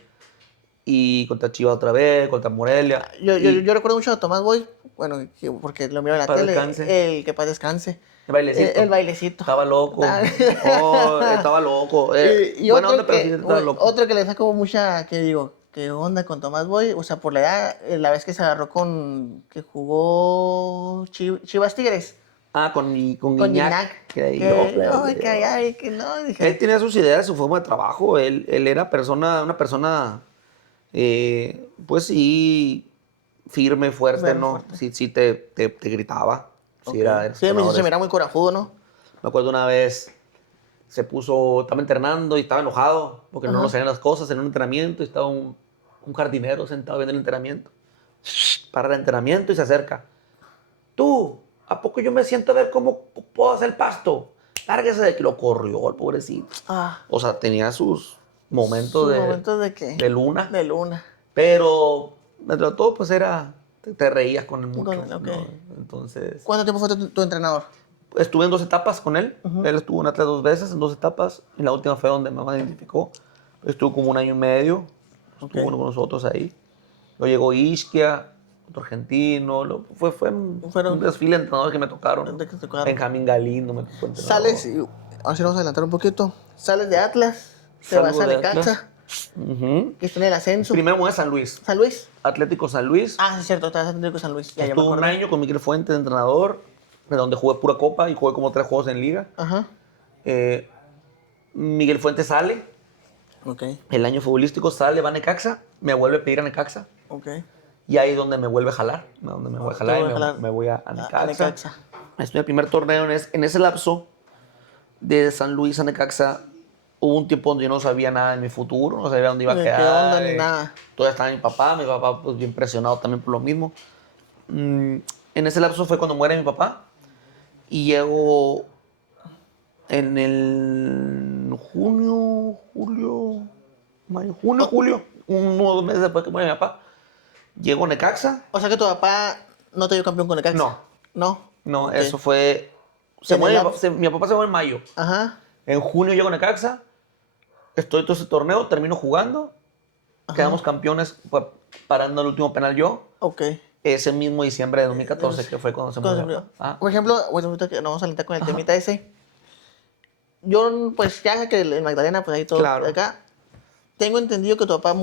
Y contra Chivas otra vez, contra Morelia. Y Yo recuerdo mucho a Tomás Boy, bueno, porque lo miro en la para tele, descanse. el que paz descanse. El bailecito. El bailecito. Estaba loco. Oh, estaba loco. Y Buena otro onda, pero sí estaba loco. otro que le saco mucha, que digo, ¿qué onda con Tomás Boy? O sea, por la edad, la vez que se agarró que jugó Chivas Tigres, Con con Guiñac. Gignac, Que ahí, que, ay, que allá, y que no, Él dije, tenía sus ideas, su forma de trabajo. Él era una persona, pues sí, firme, fuerte, bueno, ¿no? fuerte. Sí, sí te gritaba. Sí, Ok. era Sí, se entrenadores. mira muy corajudo, ¿no? Me acuerdo una vez, estaba entrenando y estaba enojado porque no Ajá. nos salían las cosas en un entrenamiento y estaba un jardinero sentado viendo el entrenamiento. Para el entrenamiento y se acerca. Tú, ¿a poco yo me siento a ver cómo puedo hacer el pasto? Lárguese de que lo corrió el pobrecito. Ah, O sea, tenía sus momentos sus momentos de qué? de luna, De luna. pero entre todo, pues te reías con él mucho, Ok. ¿no? Entonces, ¿Cuánto tiempo fue tu entrenador? estuve en 2 etapas con él. Ujú. Él estuvo en Atlas 2 veces, en 2 etapas. Y la última fue donde me identificó. Estuvo como un año y medio. Ok. Estuvo con nosotros ahí. Luego llegó Isquia, otro argentino. Fue un Fueron desfile de entrenadores que me tocaron, ¿no? de que te tocaron. Benjamín Galindo me tocó Sales, entrenador. así vamos a adelantar un poquito. Sales de Atlas, te vas Salgo a de Atlas. Necaxa, Ujú. que está en el ascenso. Primero me voy a San Luis. San Luis. Atlético San Luis. Ah, sí, es cierto, te vas a tener con San Luis. Ya me Estuve un acordé. año con Miguel Fuentes de entrenador, de donde jugué pura copa y jugué como 3 juegos en liga. Ajá. Eh, Miguel Fuentes sale, Ok, el año futbolístico sale, va a Necaxa, me vuelve a pedir a Necaxa. ok. Y ahí es donde me vuelve a jalar, donde me voy a Te jalar voy a y jalar me voy a a Necaxa. Necaxa. Estoy en el primer torneo en ese lapso de San Luis a Necaxa. Hubo un tiempo donde yo no sabía nada de mi futuro, no sabía dónde iba a ¿De qué onda quedar. ni nada? Todavía estaba mi papá pues bien presionado también por lo mismo. En ese lapso fue cuando muere mi papá y llego en el julio, uno o 2 meses después que muere mi papá. Llego a Necaxa. O sea que tu papá no te dio campeón con Necaxa. No. No. No, Ok. eso fue. En el Mi papá se muere en mayo. Ajá. En junio llego a Necaxa. Estoy todo ese torneo, termino jugando. Quedamos campeones parando el último penal yo. Ok. Ese mismo diciembre de 2014, que fue cuando se murió mi papá. Ah. Por ejemplo, bueno, ahorita que nos vamos a alentar con el temita ese. Yo, pues ya que en Magdalena, pues ahí todo Claro. acá. Tengo entendido que tu papá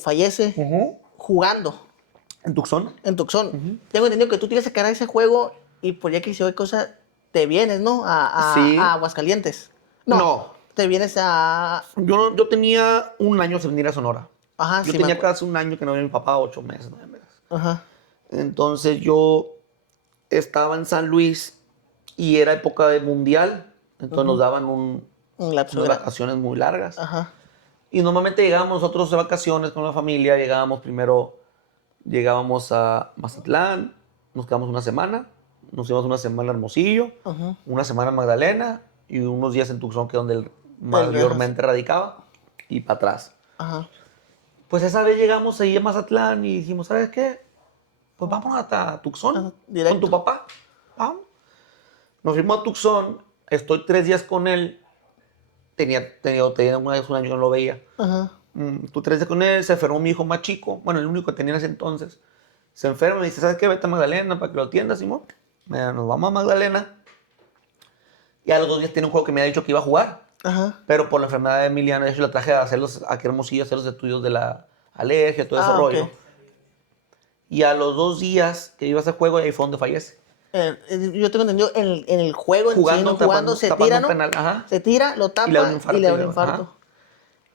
fallece jugando ¿En Tucson? en Tucson. Tengo entendido que tú tienes que sacar ese juego y por ya que hiciste cosas, te vienes, ¿no? Sí. A Aguascalientes. No. Te vienes a... Yo tenía un año sin venir a Sonora. Ajá, Yo sí, tenía casi un año que no veía a mi papá, 8 meses, 9 meses. Ajá. Entonces yo estaba en San Luis y era época de mundial. Entonces nos daban Un lapso unas grande. vacaciones muy largas. Ajá. Y normalmente llegábamos nosotros de vacaciones con la familia. Llegábamos a Mazatlán, nos quedamos una semana. Nos íbamos una semana a Hermosillo, Ajá. una semana a Magdalena y unos días en Tucson, que es donde él mayormente radicaba, y para atrás. Ajá. Pues esa vez llegamos ahí a Mazatlán y dijimos, ¿sabes qué? Pues vámonos hasta Tucson Directo. con tu papá. Vamos. Nos fuimos a Tucson, estoy 3 días con él. Tenía un año que no lo veía. Ajá. Estuve 3 días con él, se enfermó mi hijo más chico, bueno, el único que tenía en ese entonces. Se enferma y me dice, ¿sabes qué? Vete a Magdalena para que lo atiendas, Simón. Nos vamos a Magdalena. Y a los 2 días tiene un juego que me ha dicho que iba a jugar. Ajá. Pero por la enfermedad de Emiliano, de hecho, la traje a hacerlos aquí a Hermosillo, a hacer los estudios de la alergia, todo ese rollo. Ok. Y a los 2 días que iba a hacer juego, ahí fue donde fallece. Yo tengo entendido, en el juego, Jugando, en sí, jugando, se tapando tira, un ¿no? penal, ajá. Se tira, lo tapa Y le da un infarto. y le da un infarto. Ajá.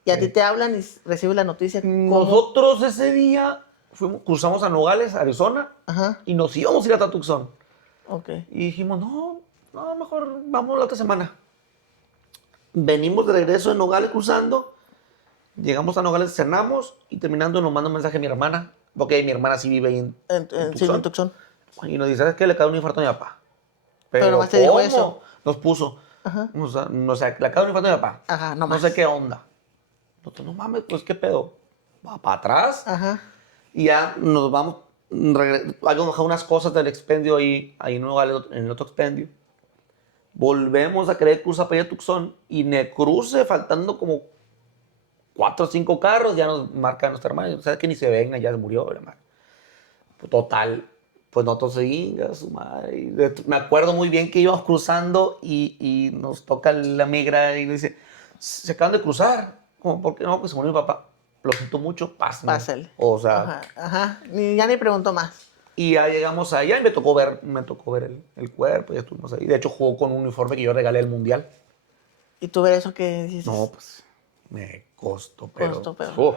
Y a ti te hablan y recibes la noticia. ¿Cómo? Nosotros ese día cruzamos a Nogales, Arizona, Ajá. y nos íbamos a ir a Tucson. Ok. Y dijimos, no, mejor vamos la otra semana. Venimos de regreso de Nogales cruzando, llegamos a Nogales, cenamos, y terminando nos manda un mensaje a mi hermana, porque mi hermana sí vive ahí en Sí, Tucson. en Tucson. Y nos dice, ¿sabes qué? Le cae un infarto a mi papá. Pero nomás te dijo eso. Nos puso. Ajá. O sea, le cae un infarto a mi papá. Ajá, no nomás. sé qué onda. Nosotros, no mames, pues qué pedo. Va para atrás. Ajá. Y ya nos vamos. Habíamos dejado unas cosas del expendio ahí en el otro expendio. Volvemos a querer cruzar para allá a Tucson. Y en el cruce, faltando como 4 o 5 carros, ya nos marca nuestra hermana. O sea, que ni se venga, ya se murió, hermano. Total, pues nosotros seguimos, su madre. Me acuerdo muy bien que íbamos cruzando y nos toca la migra y nos dice, se acaban de cruzar. ¿Cómo? ¿Por qué no? Pues se murió mi papá. Lo siento mucho, pásame. Pásale. O sea, Ajá. Ajá. Ya ni preguntó más. y ya llegamos allá y me tocó ver el cuerpo, ya estuvimos ahí. De hecho, jugó con un uniforme que yo regalé al mundial. ¿Y tú ver eso que dices? No, pues me costó, pero. Uf.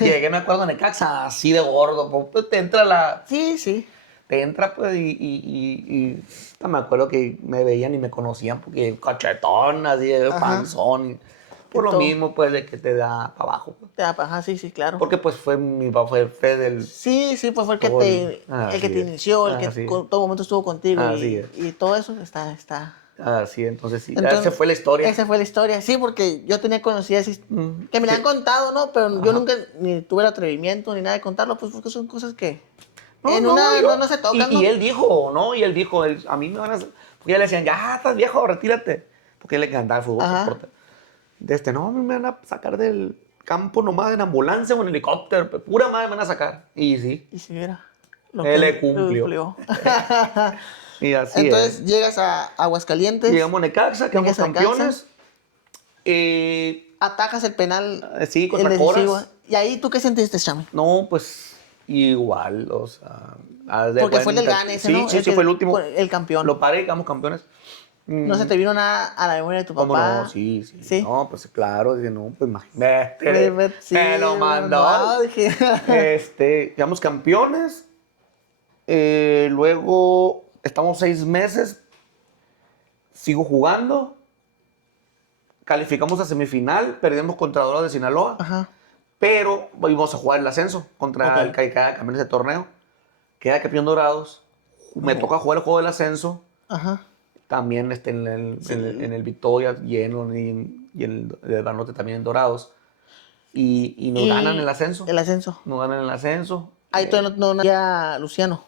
Llegué, me acuerdo, en Necaxa, así de gordo. Pues te entra la. Sí, sí. Te entra, pues, y me acuerdo que me veían y me conocían porque cachetón, así de panzón. Por lo mismo, pues, de que te da para abajo. Pues. Ajá, sí, sí, claro. Porque, pues, mi papá fue del. Sí, sí, pues fue el que te inició, el que todo momento estuvo contigo. Y todo eso está. Así, entonces sí. Esa fue la historia. Esa fue la historia, sí, porque yo tenía conocidas que me la han contado, ¿no? Pero yo nunca ni tuve el atrevimiento ni nada de contarlo, pues porque son cosas que no se tocan, ¿no? Y él dijo, ¿no? Y él dijo, a mí me van a... Porque ya le decían, ya estás viejo, retírate. Porque a él le encantaba el fútbol. No, me van a sacar del campo nomás en ambulancia o en helicóptero. Pura madre me van a sacar. Y sí. Y si era. Él le cumplió. Y así entonces llegas a Aguascalientes. Llegamos a Necaxa, quedamos campeones. Atajas el penal. Sí, contra Coras. ¿Y ahí tú qué sentiste, Chami? No, pues igual, o sea... Porque fue el del Gane ese, ¿no? Sí, fue el último. El campeón. Lo paré y quedamos campeones. ¿No se te vino nada a la memoria de tu papá? ¿Cómo no? Sí. No, pues claro, dije, no, pues imagínate. Sí, me lo mandó. Quedamos campeones. Luego estamos 6 meses. Sigo jugando. Calificamos a semifinal. Perdimos contra Dorados de Sinaloa. Ajá. Pero íbamos a jugar el ascenso contra el Caicada, campeones de torneo. Queda campeón Dorados. Me toca jugar el juego del ascenso. Ajá. También en el Victoria lleno y en el Banorte también en Dorados. Y nos ganan el ascenso. El ascenso. Nos ganan el ascenso. Ahí todavía no había Luciano.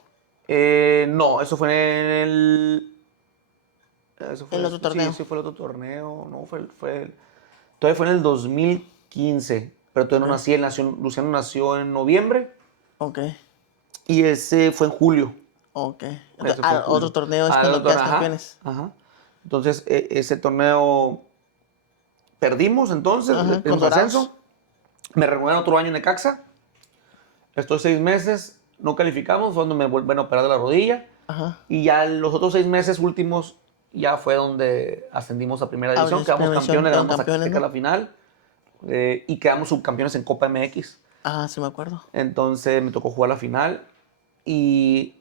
No, eso fue en el... el otro torneo. Sí, fue el otro torneo. No, todavía fue en el 2015. Pero todavía no nací. Luciano nació en noviembre. Ok. Y ese fue en julio. Ok. Otro torneo es cuando quedas campeones. Ajá. Entonces, ese torneo perdimos entonces, en el ascenso. Me renuevan otro año en Necaxa. Estoy 6 meses, no calificamos, fue donde me vuelven a operar de la rodilla. Ajá. Y ya los otros 6 meses últimos, ya fue donde ascendimos a primera división. Quedamos campeones, ganamos a la final. Y quedamos subcampeones en Copa MX. Ah, sí me acuerdo. Entonces me tocó jugar la final. Y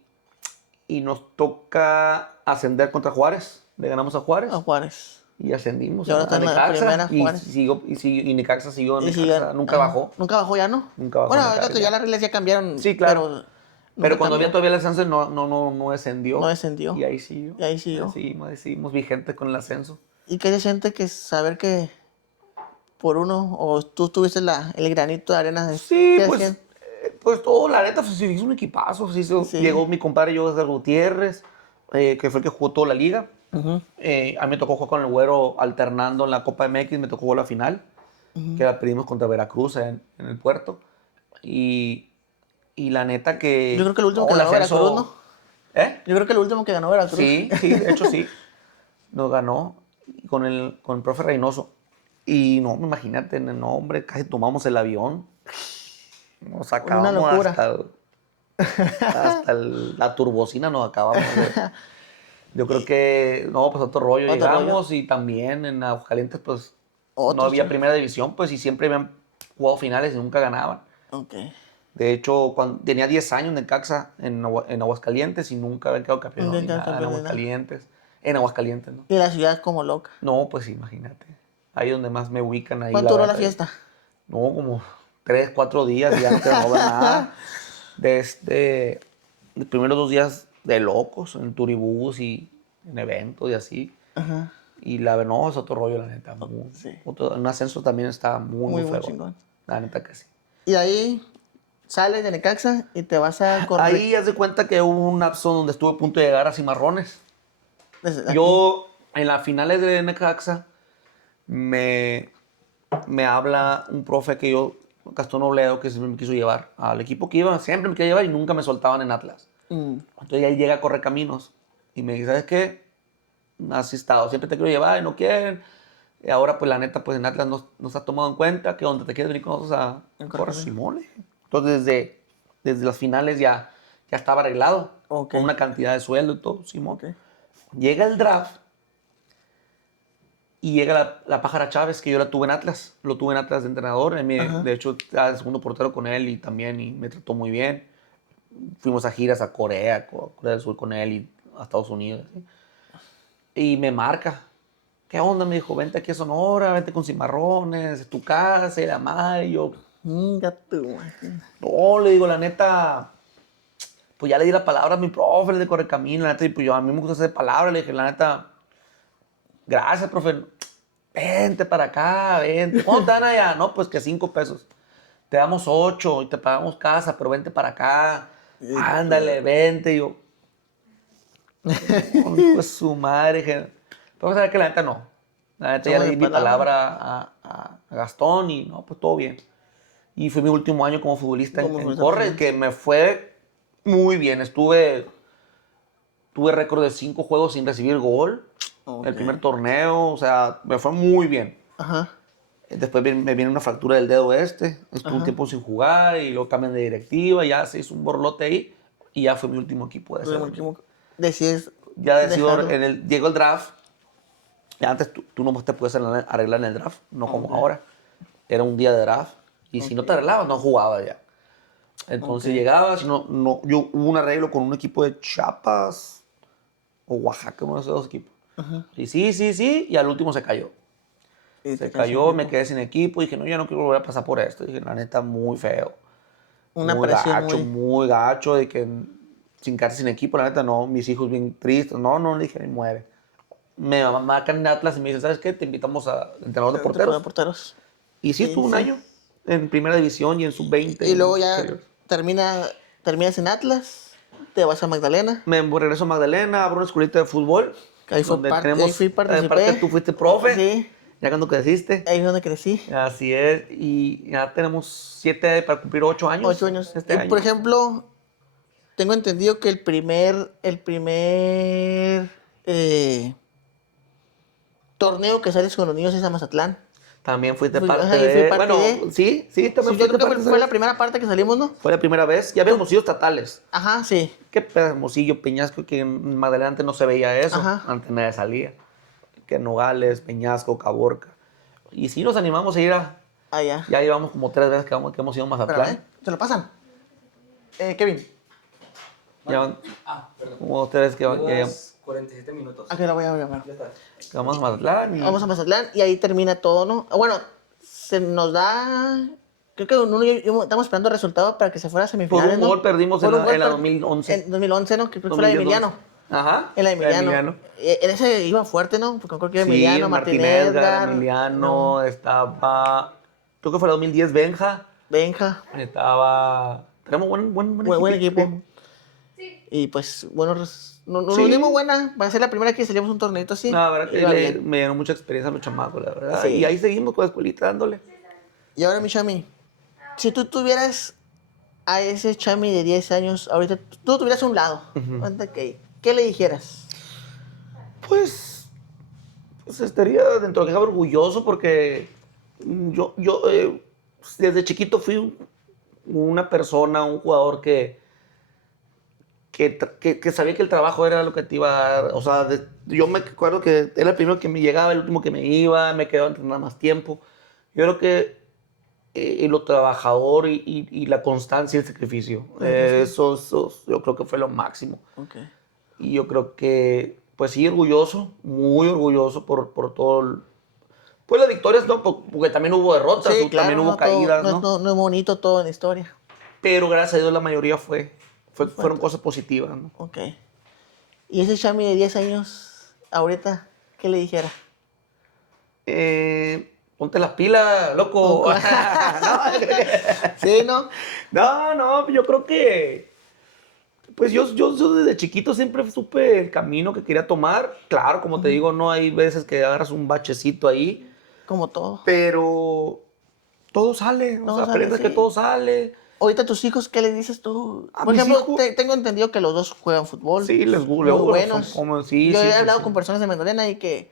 nos toca ascender contra Juárez. Le ganamos a Juárez. A Juárez. Y ascendimos. Y ahora está en la primera Juárez. Y Necaxa siguió en Necaxa. Nunca bajó. Nunca bajó ya, ¿no? Nunca bajó. Bueno, ahorita ya las reglas ya cambiaron. Sí, claro. Pero cuando había todavía el ascenso no descendió. No descendió. Y ahí siguió. Y ahí siguió. Seguimos vigentes con el ascenso. ¿Y qué se siente que saber que por uno, o tú tuviste el granito de arena? Sí, pues todo, la neta, pues, hizo un equipazo. Sí. Llegó mi compadre José Gutiérrez, que fue el que jugó toda la liga. A mí me tocó jugar con el Güero alternando en la Copa MX, me tocó jugar la final, que la perdimos contra Veracruz en el puerto. Y la neta que... Yo creo que el último que la Veracruz, ¿no? Yo creo que el último que ganó Veracruz. Sí, de hecho sí. Nos ganó con el profe Reynoso. Y no, imagínate, no, hombre, casi tomamos el avión. Nos Una acabamos locura. la turbocina nos acabamos. Yo creo que, no, pues otro rollo. Otro Llegamos y también en Aguascalientes, pues no Otro, había sí. primera división, pues y siempre habían jugado finales y nunca ganaban. Ok. De hecho, cuando tenía 10 años en Caxa, en Aguascalientes, y nunca había quedado campeón Nunca ni quedado nada en campeón ni nada. Aguascalientes. En Aguascalientes, ¿no? Y la ciudad como loca. No, pues imagínate. Ahí donde más me ubican ahí. ¿Cuánto duró la verdad, fiesta? No, como 3, 4 días y antes no va nada. Los primeros 2 días de locos en turibús y en eventos y así. Ajá. Y la verdad, no, es otro rollo, la neta. Sí. Un ascenso también está muy, Muy muy feo. chingón. La neta que sí. Y ahí sales de Necaxa y te vas a correr. Ahí haz de cuenta que hubo un lapso donde estuve a punto de llegar a Cimarrones. Desde aquí. Yo, en las finales de Necaxa, me habla un profe que Gastón Obledo, que siempre me quiso llevar al equipo que iba, siempre me quería llevar y nunca me soltaban en Atlas. Entonces él llega a Correcaminos y me dice, ¿sabes qué? Así estado, siempre te quiero llevar y no quieren. Y ahora, pues la neta, pues en Atlas no se ha tomado en cuenta que donde te quieres venir con nosotros a correr Simone. Entonces desde las finales ya estaba arreglado, Ok. con una cantidad de sueldo y todo, Simón. Ok. Llega el draft y llega la Pájara Chávez, que yo la tuve en Atlas. Lo tuve en Atlas de entrenador. De hecho, estaba de segundo portero con él y también y me trató muy bien. Fuimos a giras a Corea del Sur con él y a Estados Unidos. ¿Sí? Y me marca. ¿Qué onda? Me dijo, vente aquí a Sonora, vente con Cimarrones, es tu casa y la madre. Y yo, Gato. no, le digo, la neta, pues ya le di la palabra a mi profe, el de Correcamino, la neta, y pues yo a mí me gusta hacer palabras. Le dije, la neta, gracias, profe. Vente para acá, vente. ¿Cuánto te dan allá? No, pues que 5 pesos. Te damos 8 y te pagamos casa, pero vente para acá. Ándale, vente. Y yo, oh, hijo de su madre. Pero sabes que la neta no. La neta ya le di mi palabra a Gastón y no, pues todo bien. Y fue mi último año como futbolista en Corre, que me fue muy bien. Tuve récord de 5 juegos sin recibir gol. El primer torneo, o sea, me fue muy bien. Ajá. Después me viene una fractura del dedo estuve un tiempo sin jugar y luego cambian de directiva, ya se hizo un borlote ahí y ya fue mi último equipo de ese. Decides Ya decido, llegó el draft, ya antes tú no te puedes arreglar en el draft, no como ahora, era un día de draft y si no te arreglabas no jugabas ya. Entonces llegabas, yo hubo un arreglo con un equipo de Chiapas o Oaxaca, uno de esos dos equipos. Y sí, y al último se cayó. Se cayó, me quedé sin equipo. Dije, no, ya no quiero volver a pasar por esto. Dije, la neta, muy feo. Una muy presión gacho, muy gacho. De que sin quedarse sin equipo, la neta, no. Mis hijos bien tristes. No, dije, me muere. Me marcan en Atlas y me dicen, ¿sabes qué? Te invitamos a entrenador de porteros. Y sí, estuve un año en primera división y en sub-20. Y luego ya terminas en Atlas, te vas a Magdalena. Me regreso a Magdalena, abro una escuelita de fútbol. Ahí fue ahí fui, participé. Aparte tú fuiste profe. Sí. Ya cuando creciste. Ahí es donde crecí. Así es. Y ya tenemos 7 para cumplir 8 años. 8 años. Este año. Por ejemplo, tengo entendido que el primer torneo que sales con los niños es a Mazatlán. También fuiste parte de... Bueno, sí, también yo creo que fue la primera parte que salimos, ¿no? Fue la primera vez. Ya habíamos ido estatales. Ajá, sí. Que Hermosillo, Peñasco, que en Magdalena antes no se veía eso. Ajá. Antes nadie salía. Que Nogales, Peñasco, Caborca. Y sí nos animamos a ir a... Allá. Ya llevamos como 3 veces que hemos ido a Mazatlán. ¿Se lo pasan? Kevin. Ya van perdón. como 3 que van... 47 minutos. Aquí la voy a ver. Ya está. Vamos a Mazatlán. Vamos a Mazatlán y ahí termina todo, ¿no? Bueno, se nos da... Creo que estamos esperando el resultado para que se fuera a semifinales, Por un gol perdimos en la 2011. En 2011, ¿no? Que creo que fue la de Emiliano. Ajá. En la de Emiliano. En ese iba fuerte, ¿no? Porque creo que era Emiliano, Martínez, Edgar, Emiliano, estaba... Creo que fue la 2010 Benja. Estaba... Tenemos buen equipo. Sí. Y pues, bueno, nos unimos buena. Va a ser la primera que salimos un torneito así. No, la verdad que me dieron mucha experiencia a los chamacos, la verdad. Sí. Y ahí seguimos con la escuelita dándole. Y ahora, mi chami, si tú tuvieras a ese Chami de 10 años, ahorita tú tuvieras a un lado, ¿qué le dijeras? Pues estaría dentro de que orgulloso porque yo desde chiquito fui una persona, un jugador que sabía que el trabajo era lo que te iba a dar. O sea, yo me acuerdo que era el primero que me llegaba, el último que me iba, me quedaba a entrenar más tiempo. Yo creo que lo trabajador y la constancia y el sacrificio, eso yo creo que fue lo máximo. Okay. Y yo creo que, pues sí, orgulloso, muy orgulloso por todo pues las victorias, ¿no? Porque también hubo derrotas, Sí, claro, también hubo no, caídas, ¿no? No es bonito todo en la historia. Pero gracias a Dios la mayoría fueron cosas positivas, ¿no? Ok. ¿Y ese Chami de 10 años, ahorita, qué le dijera? Ponte las pilas, loco. Sí, ¿no? No, yo creo que, pues yo desde chiquito siempre supe el camino que quería tomar. Claro, como te digo, no hay veces que agarras un bachecito ahí, Como todo. pero todo sale, o Todo sea, sale, aprendes sí. que todo sale. Ahorita a tus hijos, ¿qué les dices tú? A Por mis ejemplo, hijos- tengo entendido que los dos juegan fútbol. Sí, les muy gusta. buenos. Yo he hablado Sí. con personas de Magdalena y que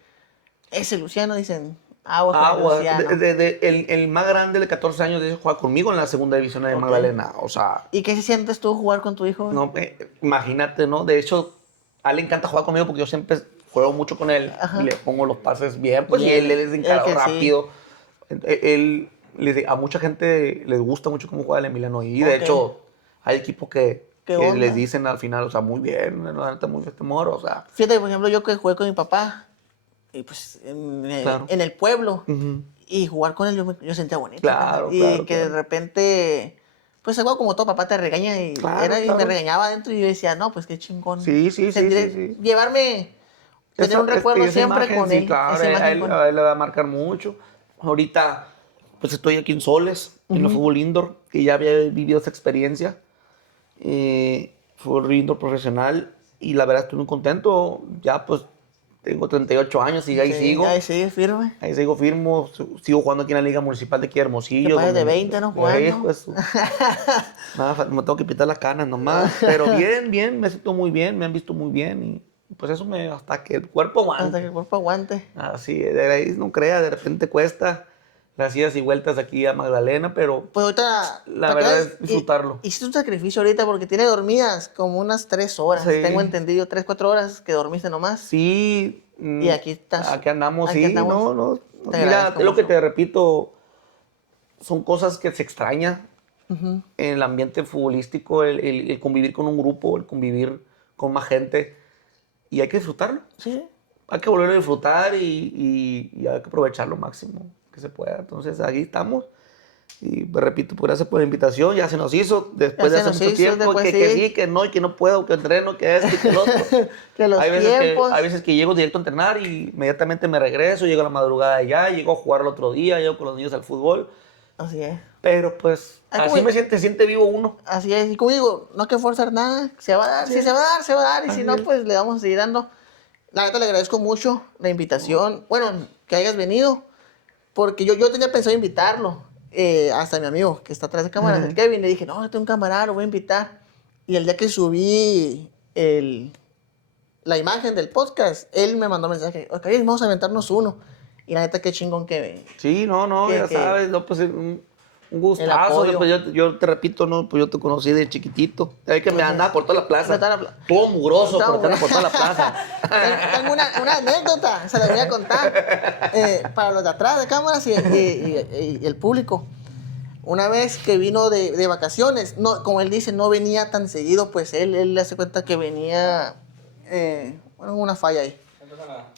ese Luciano dicen agua con el Agua, Luciano. el más grande de 14 años de ellos juega conmigo en la segunda división de Ok. Magdalena. O sea, ¿Y qué se sientes tú jugar con tu hijo? no, imagínate, ¿no? De hecho, a él le encanta jugar conmigo porque yo siempre juego mucho con él Ajá. y le pongo los pases bien. Pues y Bien, él es encarado que sí. rápido. A mucha gente les gusta mucho cómo juega el Emiliano. Y de Ok. hecho, hay equipos ¿Qué que onda? les dicen al final, o sea, muy bien, la neta, muy bien este moro, o sea. Fíjate, por ejemplo, yo que jugué con mi papá, y pues Claro. en el pueblo, Ujú. y jugar con él yo sentía bonito. Claro, y claro, que de claro. repente, pues algo como todo papá te regaña, y, Claro, y claro. me regañaba adentro, y yo decía, no, pues qué chingón. Sí. Llevarme, tener un recuerdo Esa siempre imagen, con sí, él. claro, Esa imagen con él. a él le va a marcar mucho. Ahorita, pues estoy aquí en Soles, en el fútbol indoor, que ya había vivido esa experiencia. Fútbol indoor profesional, y la verdad estoy muy contento. Ya, pues, tengo 38 años y ahí Sí, sigo. ahí sigue firme. Ahí sigo firmo, sigo jugando aquí en la Liga Municipal de aquí de Hermosillo. Que pares de 20, ¿no? Jugando. Nada, me tengo que pitar las canas nomás. Pero bien, me siento muy bien, me han visto muy bien. Y pues eso hasta que el cuerpo Hasta que aguante. el cuerpo aguante. Así, de ahí no crea, de repente cuesta las idas y vueltas aquí a Magdalena, pero Pues ahorita, la para que verdad veas, es disfrutarlo. hiciste un sacrificio ahorita porque tiene dormidas como unas 3 horas. Sí. Tengo entendido, 3, 4 horas que dormiste nomás. Sí. Y aquí estás. Aquí andamos, Aquí sí, andamos. no. Te Mira, agradezco es lo que mucho. te repito, son cosas que se extraña en el ambiente futbolístico, el convivir con un grupo, el convivir con más gente, y hay que disfrutarlo. Sí. Hay que volver a disfrutar y hay que aprovechar lo máximo que se pueda. Entonces, aquí estamos. Y pues, repito, pues, gracias por la invitación. Ya se nos hizo después Ya de se hace nos mucho hizo, tiempo. después Que sí. sí, que no, y que no puedo, que entreno, que esto y que lo otro. Que los hay tiempos. veces que llego directo a entrenar y inmediatamente me regreso, llego a la madrugada allá, llego a jugar el otro día, llego con los niños al fútbol. Así es. Pero pues Ah, así como- se siente vivo uno. Así es. Y como digo, no hay que forzar nada. Se va a dar. Sí. Si se va a dar, se va a dar. Y Así si no, es. pues le vamos a seguir dando. La verdad le agradezco mucho la invitación. Bueno, que hayas venido. Porque yo tenía pensado invitarlo. Hasta mi amigo que está atrás de cámaras, el Kevin, le dije, no, tengo un camarada, lo voy a invitar. Y el día que subí la imagen del podcast, él me mandó un mensaje, ok, vamos a aventarnos uno. Y la neta, qué chingón que... Sí, no, que- ya que- sabes, no, pues un gustazo. apoyo. Pues, yo te repito, no, pues yo te conocí de chiquitito. Hay que me andaba por toda la plaza. Por toda la plaza. Todo mugroso, Todo pero te andas por toda la plaza. Tengo una anécdota, se la voy a contar para los de atrás de cámaras y el público. Una vez que vino de vacaciones, no, como él dice, no venía tan seguido, pues él le hace cuenta que venía, una falla ahí.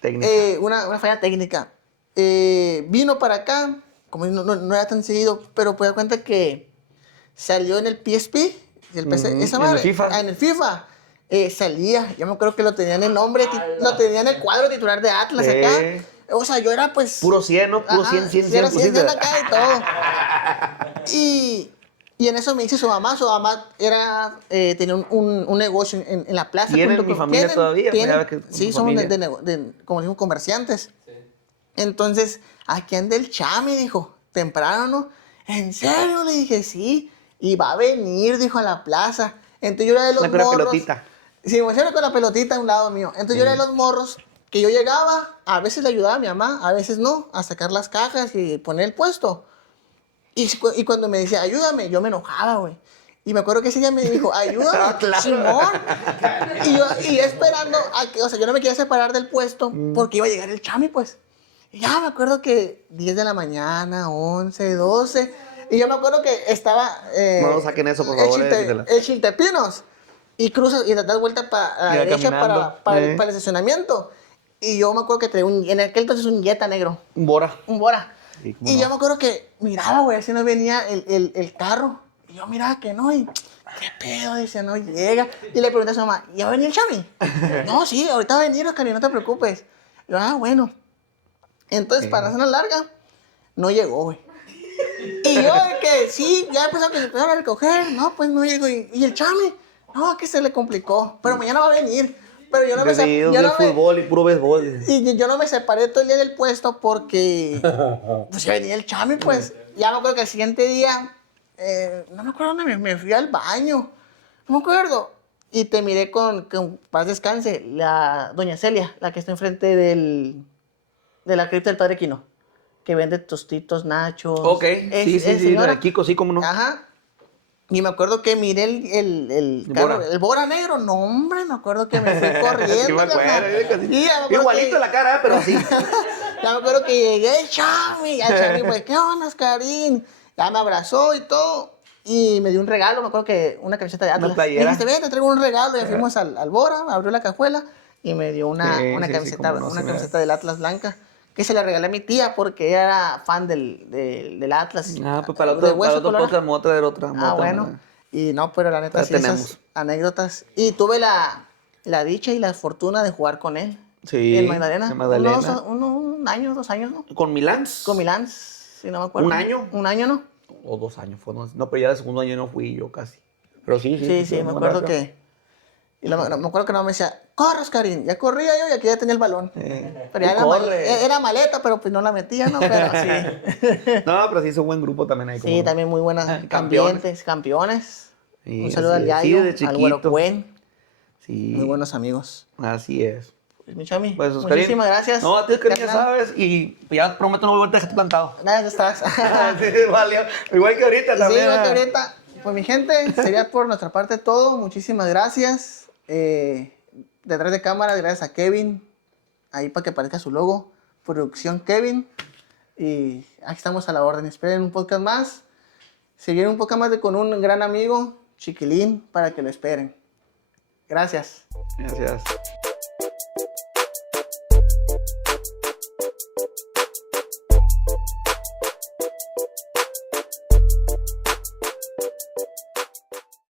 Técnica. Una falla técnica. Vino para acá, como no era tan seguido, pero pues da cuenta que salió en el PSP, el PC, esa en madre, el FIFA. en el FIFA. Salía, yo me acuerdo que lo tenían el nombre, lo tenían en el cuadro titular de Atlas Sí. acá. O sea, yo era pues... Puro 100, ¿no? Puro Ajá, 100, sí, era pues, sí, 100 acá y todo. Y en eso me dice su mamá era, tenía un negocio en la plaza. ¿Tienen junto mi familia todavía? tienen, Ya ves que sí, tu somos familia. como decimos, comerciantes. Entonces, aquí anda el Chami, dijo, temprano, ¿no? ¿En serio? Le dije, sí. y va a venir, dijo, a la plaza. Entonces yo era de los Una morros. pelotita. Sí, me siempre con la pelotita a un lado mío. Entonces yo era de los morros que yo llegaba, a veces le ayudaba a mi mamá, a veces no, a sacar las cajas y poner el puesto. Y cuando me decía, ayúdame, yo me enojaba, güey. Y me acuerdo que ese día me dijo, ayúdame, Simón. Y yo esperando a que, o sea, yo no me quería separar del puesto porque iba a llegar el chami, pues. Y ya me acuerdo que 10 de la mañana, 11, 12. Y yo me acuerdo que estaba... No saquen eso, por favor, quítela. el Chiltepinos. Y cruzas y te das vuelta a la Iba derecha caminando, para el estacionamiento. Y yo me acuerdo que traía en aquel entonces un Jetta negro. Un Bora. Un Bora. Sí, cómo Y no. yo me acuerdo que miraba, güey, así no venía el carro. Y yo miraba que no, y qué pedo, dice, no llega. Y le pregunté a su mamá, ¿ya va a venir el Chami? No, sí, ahorita va a venir, Oscar, y no te preocupes. Y yo, bueno. Entonces, para hacer una larga, no llegó, güey. Y yo, de que sí, ya empezaron que se empezaron a recoger. No, pues no llegó. Y el Chami, no, que se le complicó. Pero mañana va a venir. Pero yo no me Desde yo del no me- fútbol y puro béisbol. y yo no me separé todo el día del puesto porque pues ya venía el Chami, pues. Ya me acuerdo que el siguiente día, no me acuerdo dónde me fui al baño. No me acuerdo. Y te miré con paz descanse, la doña Celia, la que está enfrente de la cripta del Padre Quino, que vende tostitos, nachos. Ok, sí, señora. Kiko, sí, cómo no. Ajá. Y me acuerdo que miré el carro, Bora. el Bora negro. No, hombre, me acuerdo que me fui corriendo. Sí me acuerdo, carnal. casi. Y ya me acuerdo Igualito que- la cara, pero así. Ya me acuerdo que llegué, el Chami. Ya el Chami, pues, ¿qué onda, Karin? Ya me abrazó y todo. Y me dio un regalo, me acuerdo que una camiseta de Atlas. Una playera. Me dijiste, ven, te traigo un regalo. Ya fuimos al Bora, abrió la cajuela y me dio una Sí, camiseta, cómo no, una sí, camiseta del Atlas blanca. Que se la regalé a mi tía porque ella era fan del Atlas. Ah, pues para De otro hueso colorado. podcast me voy a traer otra. me voy a Ah, traer bueno. una. Y no, pero la neta, Ya sí, esas tenemos. anécdotas. Y tuve la dicha y la fortuna de jugar con él. Sí, En Magdalena. en Magdalena. Un año, 2 años, ¿no? ¿Con Milán? Con Milán, si no me acuerdo. ¿Un año? Un año, ¿no? O 2 años. No, pero ya el segundo año no fui yo casi. Pero sí, Sí, me acuerdo que... Y me acuerdo que no me decía, corres, Karim. Ya corría yo y aquí ya tenía el balón. Pero ya era maleta, pero pues no la metía, ¿no? Pero sí. No, pero sí hizo buen grupo también ahí. Sí, también muy buenas Campeones. campeones. Sí, Un saludo así al es. Sí, Yayo, de al chiquito. Güero Cuen. Sí. Muy buenos amigos. Así es. Pues, mi Chami, Pues, Oscarín, muchísimas gracias. No, a ti, Oscarín, ya carnal. sabes. Y ya prometo no volverte a dejar plantado. Nada, ya estás. Sí, vale. Igual que ahorita Sí, también. igual que ahorita. Pues mi gente, sería por nuestra parte todo. Muchísimas gracias. Detrás de cámara, gracias a Kevin. Ahí para que aparezca su logo. Producción Kevin. Y aquí estamos a la orden. Esperen un podcast más. Seguir un podcast más con un gran amigo, Chiquilín, para que lo esperen. Gracias. Gracias.